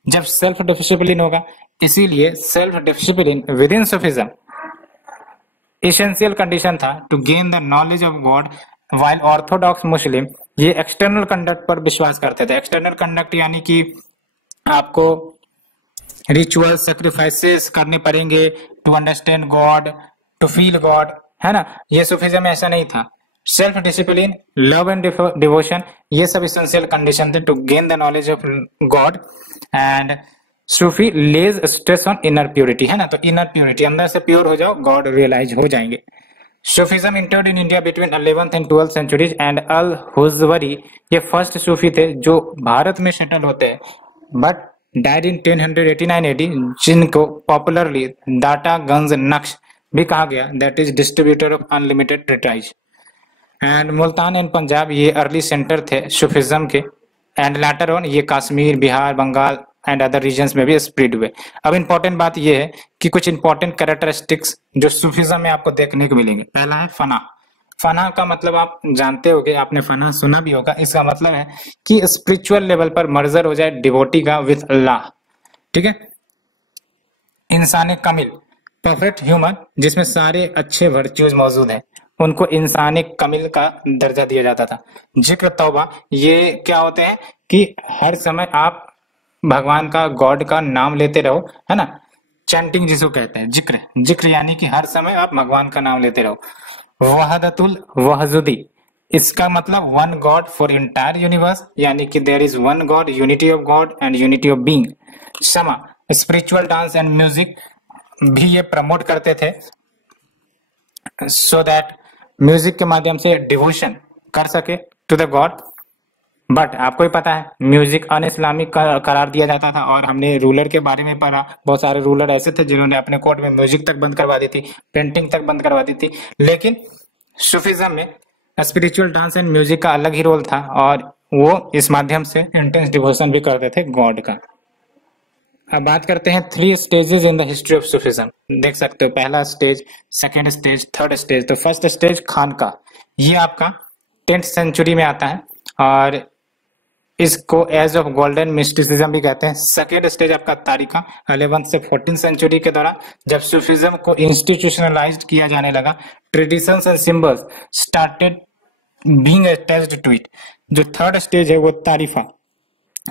जब सेल्फ डिसिप्लिन होगा। इसीलिए self discipline within Sufism essential condition था to gain the knowledge of God, while orthodox Muslim ये एक्सटर्नल कंडक्ट पर विश्वास करते थे। एक्सटर्नल कंडक्ट यानी कि आपको रिचुअल सेक्रीफाइसेस करने पड़ेंगे to understand God, to feel God, है ना। ये सूफिज्म में ऐसा नहीं था। Self discipline, love and devotion, ये सब एसेंशियल कंडीशन थे to gain the knowledge of God. And Sufi lays stress on inner purity, है ना, तो इनर प्योरिटी, अंदर से प्योर हो जाओ, गॉड रियलाइज हो जाएंगे। Sufism entered in India between 11th and 12th centuries and Al Hujwiri ये फर्स्ट सूफी थे जो भारत में सेटल होते हैं, बट डाइड इन 1089 AD, जिनको पॉपुलरली दाता गंज नक्श भी कहा गया, that is distributor of unlimited treasures. And Multan and Punjab ये अर्ली सेंटर थे सूफिज्म के, एंड लेटर ऑन ये Kashmir, Bihar, Bengal and other regions में भी स्प्रेड हुए। अब इंपॉर्टेंट बात यह है कि कुछ इंपॉर्टेंट कैरेक्टरिस्टिक्स जो सूफिज्म में आपको देखने को मिलेंगे। पहला है फना। फना का मतलब आप जानते होंगे, आपने फना सुना भी होगा। इसका मतलब है कि स्पिरिचुअल लेवल पर मर्जर हो जाए डिवोटी का विद अल्लाह, ठीक है। इंसान कमिल, परफेक्ट ह्यूमन जिसमें सारे अच्छे वर्च्यूज मौजूद हैं, उनको इंसान कमिल का दर्जा दिया जाता था। जिक्र तौबा, ये क्या होते हैं कि हर समय आप भगवान का, गॉड का नाम लेते रहो, है ना, चैंटिंग जिसको कहते हैं। जिक्र, जिक्र यानी कि हर समय आप भगवान का नाम लेते रहो। वहदतुल वहजुदी, इसका मतलब one God for entire universe, यानी कि there is one God, unity of God and unity of being. समा, स्पिरिचुअल डांस एंड म्यूजिक भी ये प्रमोट करते थे, सो दैट म्यूजिक के माध्यम से डिवोशन कर सके टू द गॉड। बट आपको ही पता है म्यूजिक अन इस्लामिक करार दिया जाता था, और हमने रूलर के बारे में पढ़ा, बहुत सारे रूलर ऐसे थे जिन्होंने अपने कोर्ट में म्यूजिक तक बंद करवा दी थी, पेंटिंग तक बंद करवा दी थी। लेकिन सूफिज्म में स्पिरिचुअल डांस एंड म्यूजिक का अलग ही रोल था, और वो इस माध्यम से इंटेंस डिवोशन भी करते थे गॉड का। अब बात करते हैं 3 stages in the history of Sufism. देख सकते हो पहला stage, second stage, third stage. तो फर्स्ट स्टेज खानका, ये आपका 10th सेंचुरी में आता है, और इसको एज ऑफ गोल्डन मिस्टिसिज्म भी कहते हैं। सेकेंड स्टेज आपका तारिका, 11th से 14th सेंचुरी के दौरान जब सूफिज्म को इंस्टीट्यूशनलाइज्ड किया जाने लगा, traditions and symbols started being attached to it. जो थर्ड स्टेज है वो तारीफा,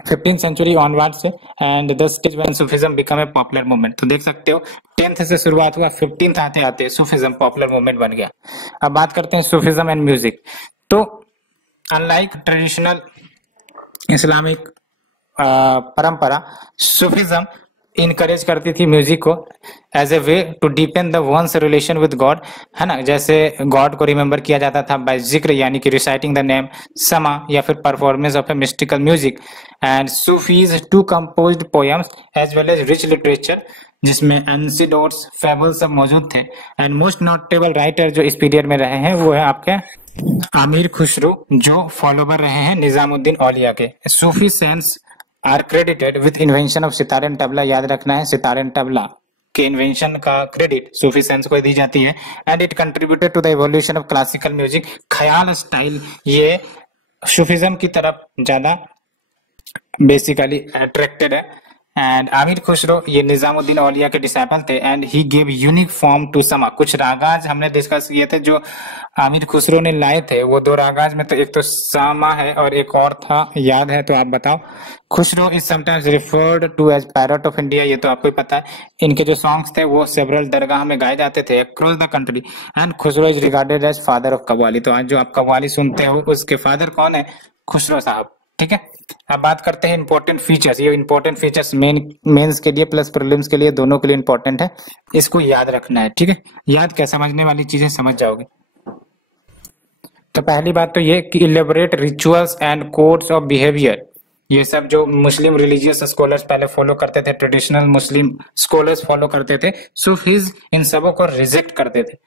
15th सेंचुरी ऑनवर्ड से, and the stage when Sufism become a popular movement. तो देख सकते हो 10th से शुरुआत हुआ, 15th आते आते सूफिज्म पॉपुलर मूवमेंट बन गया। अब बात करते हैं सूफिज्म एंड म्यूजिक। तो अनलाइक ट्रेडिशनल इस्लामिक परंपरा, सूफिज्म इनकरेज करती थी म्यूजिक को as a way to deepen the one's relation with God, है ना। जैसे गॉड को रिमेम्बर किया जाता था बाय जिक्र, यानी कि रिसाइटिंग द नेम, समा या फिर performance of a mystical music. And Sufis to composed poems as well as rich literature, जिसमें एंसिडोट्स, फेबल्स सब मौजूद थे। एंड मोस्ट नोटेबल राइटर जो इस पीरियड में रहे हैं वो है आपके आमिर खुसरो, जो फॉलोवर रहे हैं निजामुद्दीन औलिया के। Sufi saints are credited with invention of sitar and tabla. याद रखना है सितार एंड तबला, के इन्वेंशन का क्रेडिट सूफी सेंस को दी जाती है। And it contributed to the evolution of classical music. Khayal style ये सूफीज्म की तरफ ज्यादा बेसिकली अट्रैक्टेड है। एंड आमिर खुसरो ये निजामुद्दीन औलिया के डिसाइपल थे and he gave unique form to sama. कुछ रागाज हमने डिस्कस किए थे जो आमिर खुसरो ने लाए थे, वो दो रागाज में तो एक तो सामा है और एक और था, याद है तो आप बताओ। Khusro is sometimes referred to as parrot of India, ये तो आपको ही पता है। इनके जो सॉन्ग्स थे वो सेवरल दरगाह में गाए जाते थे across the country. And Khusro is regarded as father of qawwali. तो आज जो आप कव्वाली सुनते हो उसके फादर कौन है? खुसरो साहब। ठीक है, अब बात करते हैं इंपॉर्टेंट फीचर्स। ये इंपॉर्टेंट फीचर्स मेंस के लिए प्लस प्रीलिम्स के लिए दोनों के लिए इंपॉर्टेंट है, इसको याद रखना है। ठीक है, याद क्या, समझने वाली चीजें समझ जाओगे। तो पहली बात तो ये कि elaborate rituals and codes of behaviour, ये सब जो मुस्लिम रिलीजियस स्कॉलर्स पहले फॉलो करते थे, ट्रेडिशनल मुस्लिम स्कॉलर्स फॉलो करते थे, सूफीज इन सबों को रिजेक्ट करते थे,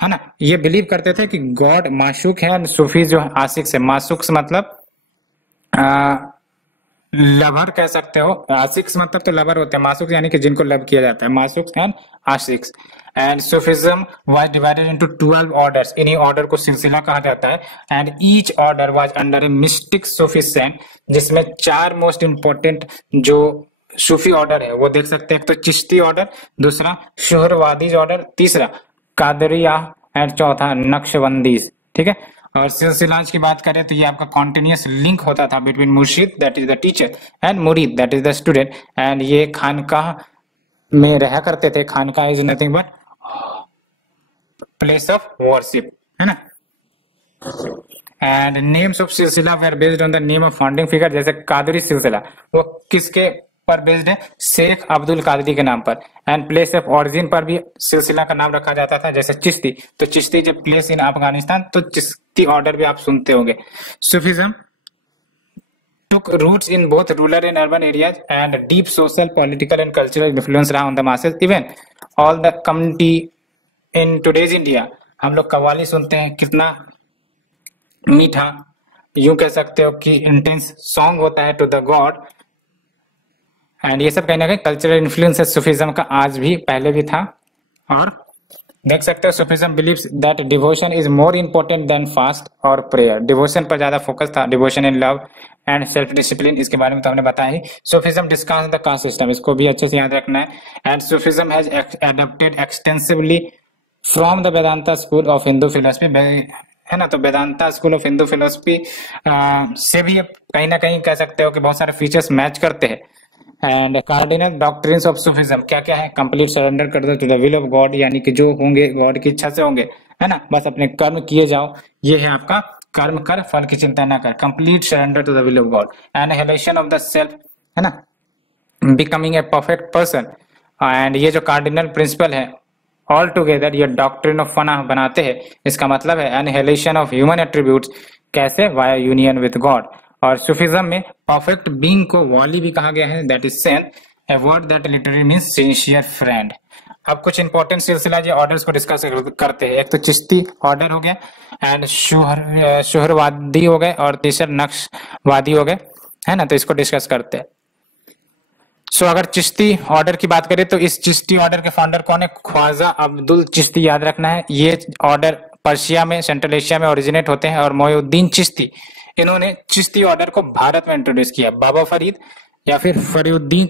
है ना। ये बिलीव करते थे कि गॉड माशूक है और सूफीज जो आशिक से, माशूक मतलब लवर कह सकते हो, आशिक्स मतलब तो लवर होते हैं, माशूक यानी कि जिनको लव किया जाता है, माशूक एंड आशिक्स। And Sufism was divided into 12 orders, इन्हीं ऑर्डर को सिलसिला कहा जाता है। And each order was under a mystic Sufi saint, जिसमें 4 मोस्ट इंपोर्टेंट जो सूफी ऑर्डर है वो देख सकते हैं। एक तो चिश्ती ऑर्डर, दूसरा शुहरवादी ऑर्डर, तीसरा कादरिया एंड चौथा नक्शबंदीज। ठीक है, और सिलसिलाज की बात करें तो ये आपका कॉन्टिन्यूस लिंक होता था बिटवीन मुर्शिद that is the teacher and मुरीद that is the student. And ये खानकाह में रहा करते थे। खानकाह is nothing but place of worship, है ना। एंड नेम्स ऑफ सिलसिला were based on the name of founding figure. जैसे कादरी सिलसिला वो किसके पर बेस्ड है? शेख अब्दुल कादरी के नाम पर। एंड प्लेस ऑफ ओरिजिन पर भी सिलसिला का नाम रखा जाता था, जैसे चिश्ती, तो चिश्ती जब प्लेस इन अफगानिस्तान तो चिश्ती ऑर्डर भी आप सुनते होंगे। Sufism took roots in both rural and urban areas and deep social, political and cultural influence रहा on the masses, even all the community in today's India। हम लोग कव्वाली सुनते हैं, कितना मीठा, यूं कह सकते हो कि इंटेंस सॉन्ग होता है टू द गॉड। एंड ये सब कहीं ना कहीं कल्चरल इन्फ्लुएंस है सूफिज्म का, आज भी पहले भी था। और देख सकते हो Sufism believes that devotion is more important than fast और प्रेयर। डिवोशन पर ज्यादा फोकस था, devotion in love and self discipline, इसके बारे में तो हमने बताया ही। Sufism discuss the caste system, इसको भी अच्छे से याद रखना है। And Sufism has adopted extensively from the Vedanta school of Hindu philosophy, है ना। तो Vedanta school of Hindu philosophy से भी कहीं ना कहीं कह सकते हो कि बहुत सारे फीचर्स मैच करते हैं। And cardinal doctrines of Sufism क्या क्या है? कंप्लीट सरेंडर कर दो to the will of God, यानी कि जो होंगे गॉड की इच्छा से होंगे, है ना। बस अपने कर्म किए जाओ, ये है आपका कर्म कर फल की चिंता ना कर, complete surrender to the will of God. Annihilation of the self, है ना, becoming a perfect person. And ये जो कार्डिनल प्रिंसिपल है ऑल टुगेदर ये डॉक्ट्रिन ऑफ फनाह बनाते हैं। इसका मतलब है एनिहिलेशन ऑफ ह्यूमन एट्रीब्यूट्स, कैसे? Via union with God. और सूफिज्म में परफेक्ट बीइंग को वाली भी कहा गया है, that is saint, a word that literally means sincere friend. अब कुछ इंपॉर्टेंट सिलसिला ये ऑर्डर्स को डिस्कस करते हैं। एक तो चिश्ती ऑर्डर हो गया, एंड शुहरवादी हो गए, और तीसरा नक्शवादी हो गए, है ना। तो इसको डिस्कस करते हैं। सो अगर चिश्ती ऑर्डर की बात करें तो इस चिश्ती ऑर्डर के फाउंडर कौन है? ख्वाजा अब्दुल चिश्ती, याद रखना है। ये ऑर्डर पर्शिया में, सेंट्रल एशिया में ओरिजिनेट होते हैं। और मोइनुद्दीन चिश्ती, इन्होंने चिश्ती ऑर्डर को भारत में इंट्रोड्यूस किया। बाबा फरीद या फिर फरीउद्दीन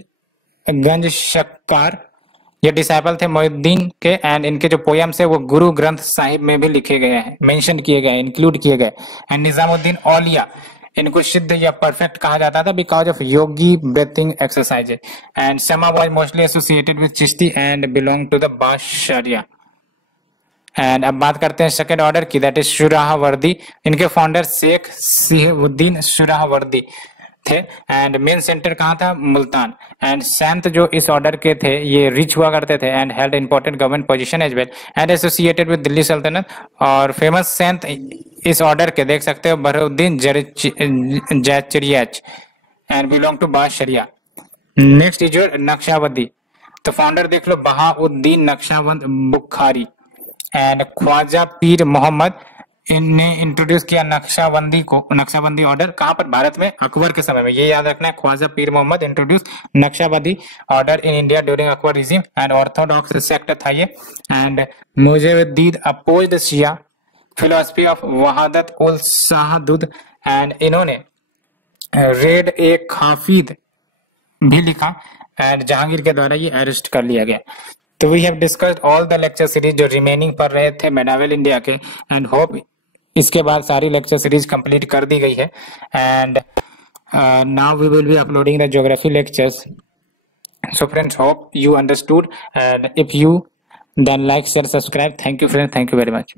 गंज शक्कार ये डिसाइपल थे मोइनुद्दीन के। एंड इनके जो पोयम्स है वो गुरु ग्रंथ साहिब में भी लिखे गए हैं, मेंशन किए गए, इंक्लूड किए गए। एंड निजामुद्दीन औलिया, इनको सिद्ध या परफेक्ट कहा जाता था because of yogi breathing exercise. And समा was mostly associated with Chishti and belong to the बाशरिया। एंड अब बात करते हैं सेकंड ऑर्डर की, दैट इज शुराहवर्दी। इनके फाउंडर शेख सिहउद्दीन शुराहवर्दी थे। एंड मेन सेंटर कहाँ था? मुल्तान। एंड संत जो इस ऑर्डर के थे ये रिच हुआ करते थे and held important government position as well and associated with Delhi Sultanate. और फेमस संत इस ऑर्डर के देख सकते हो बहरुद्दीन जैचरियाच एंड बिलोंग टू बाशरिया। Next is your Naqshbandi. तो फाउंडर देख लो बहाउद्दीन नक्शबंद बुखारी। एंड ख्वाजा पीर मोहम्मद, इनने इंट्रोड्यूस किया नक्शाबंदी ऑर्डर कहां पर? भारत में अकबर के समय में। ये याद रखना है, Khwaja Pir Mohammad introduce Naqshbandi order in India during Akbar regime and orthodox sect था ये। एंड मुजाहिदीन opposed Shia philosophy of Wahdat ul Shuhud and इन्होंने रेड ए खाफिद भी लिखा एंड जहांगीर के द्वारा ये अरेस्ट कर लिया गया। तो we have discussed all the lecture series जो रिमेनिंग पढ़ रहे थे मेडावेल इंडिया के, एंड होप इसके बाद सारी लेक्चर सीरीज कंप्लीट कर दी गई है। And now we will be uploading the geography lectures. So friends, hope you understood, and if you then like, share, subscribe. Thank you friends, thank you very much.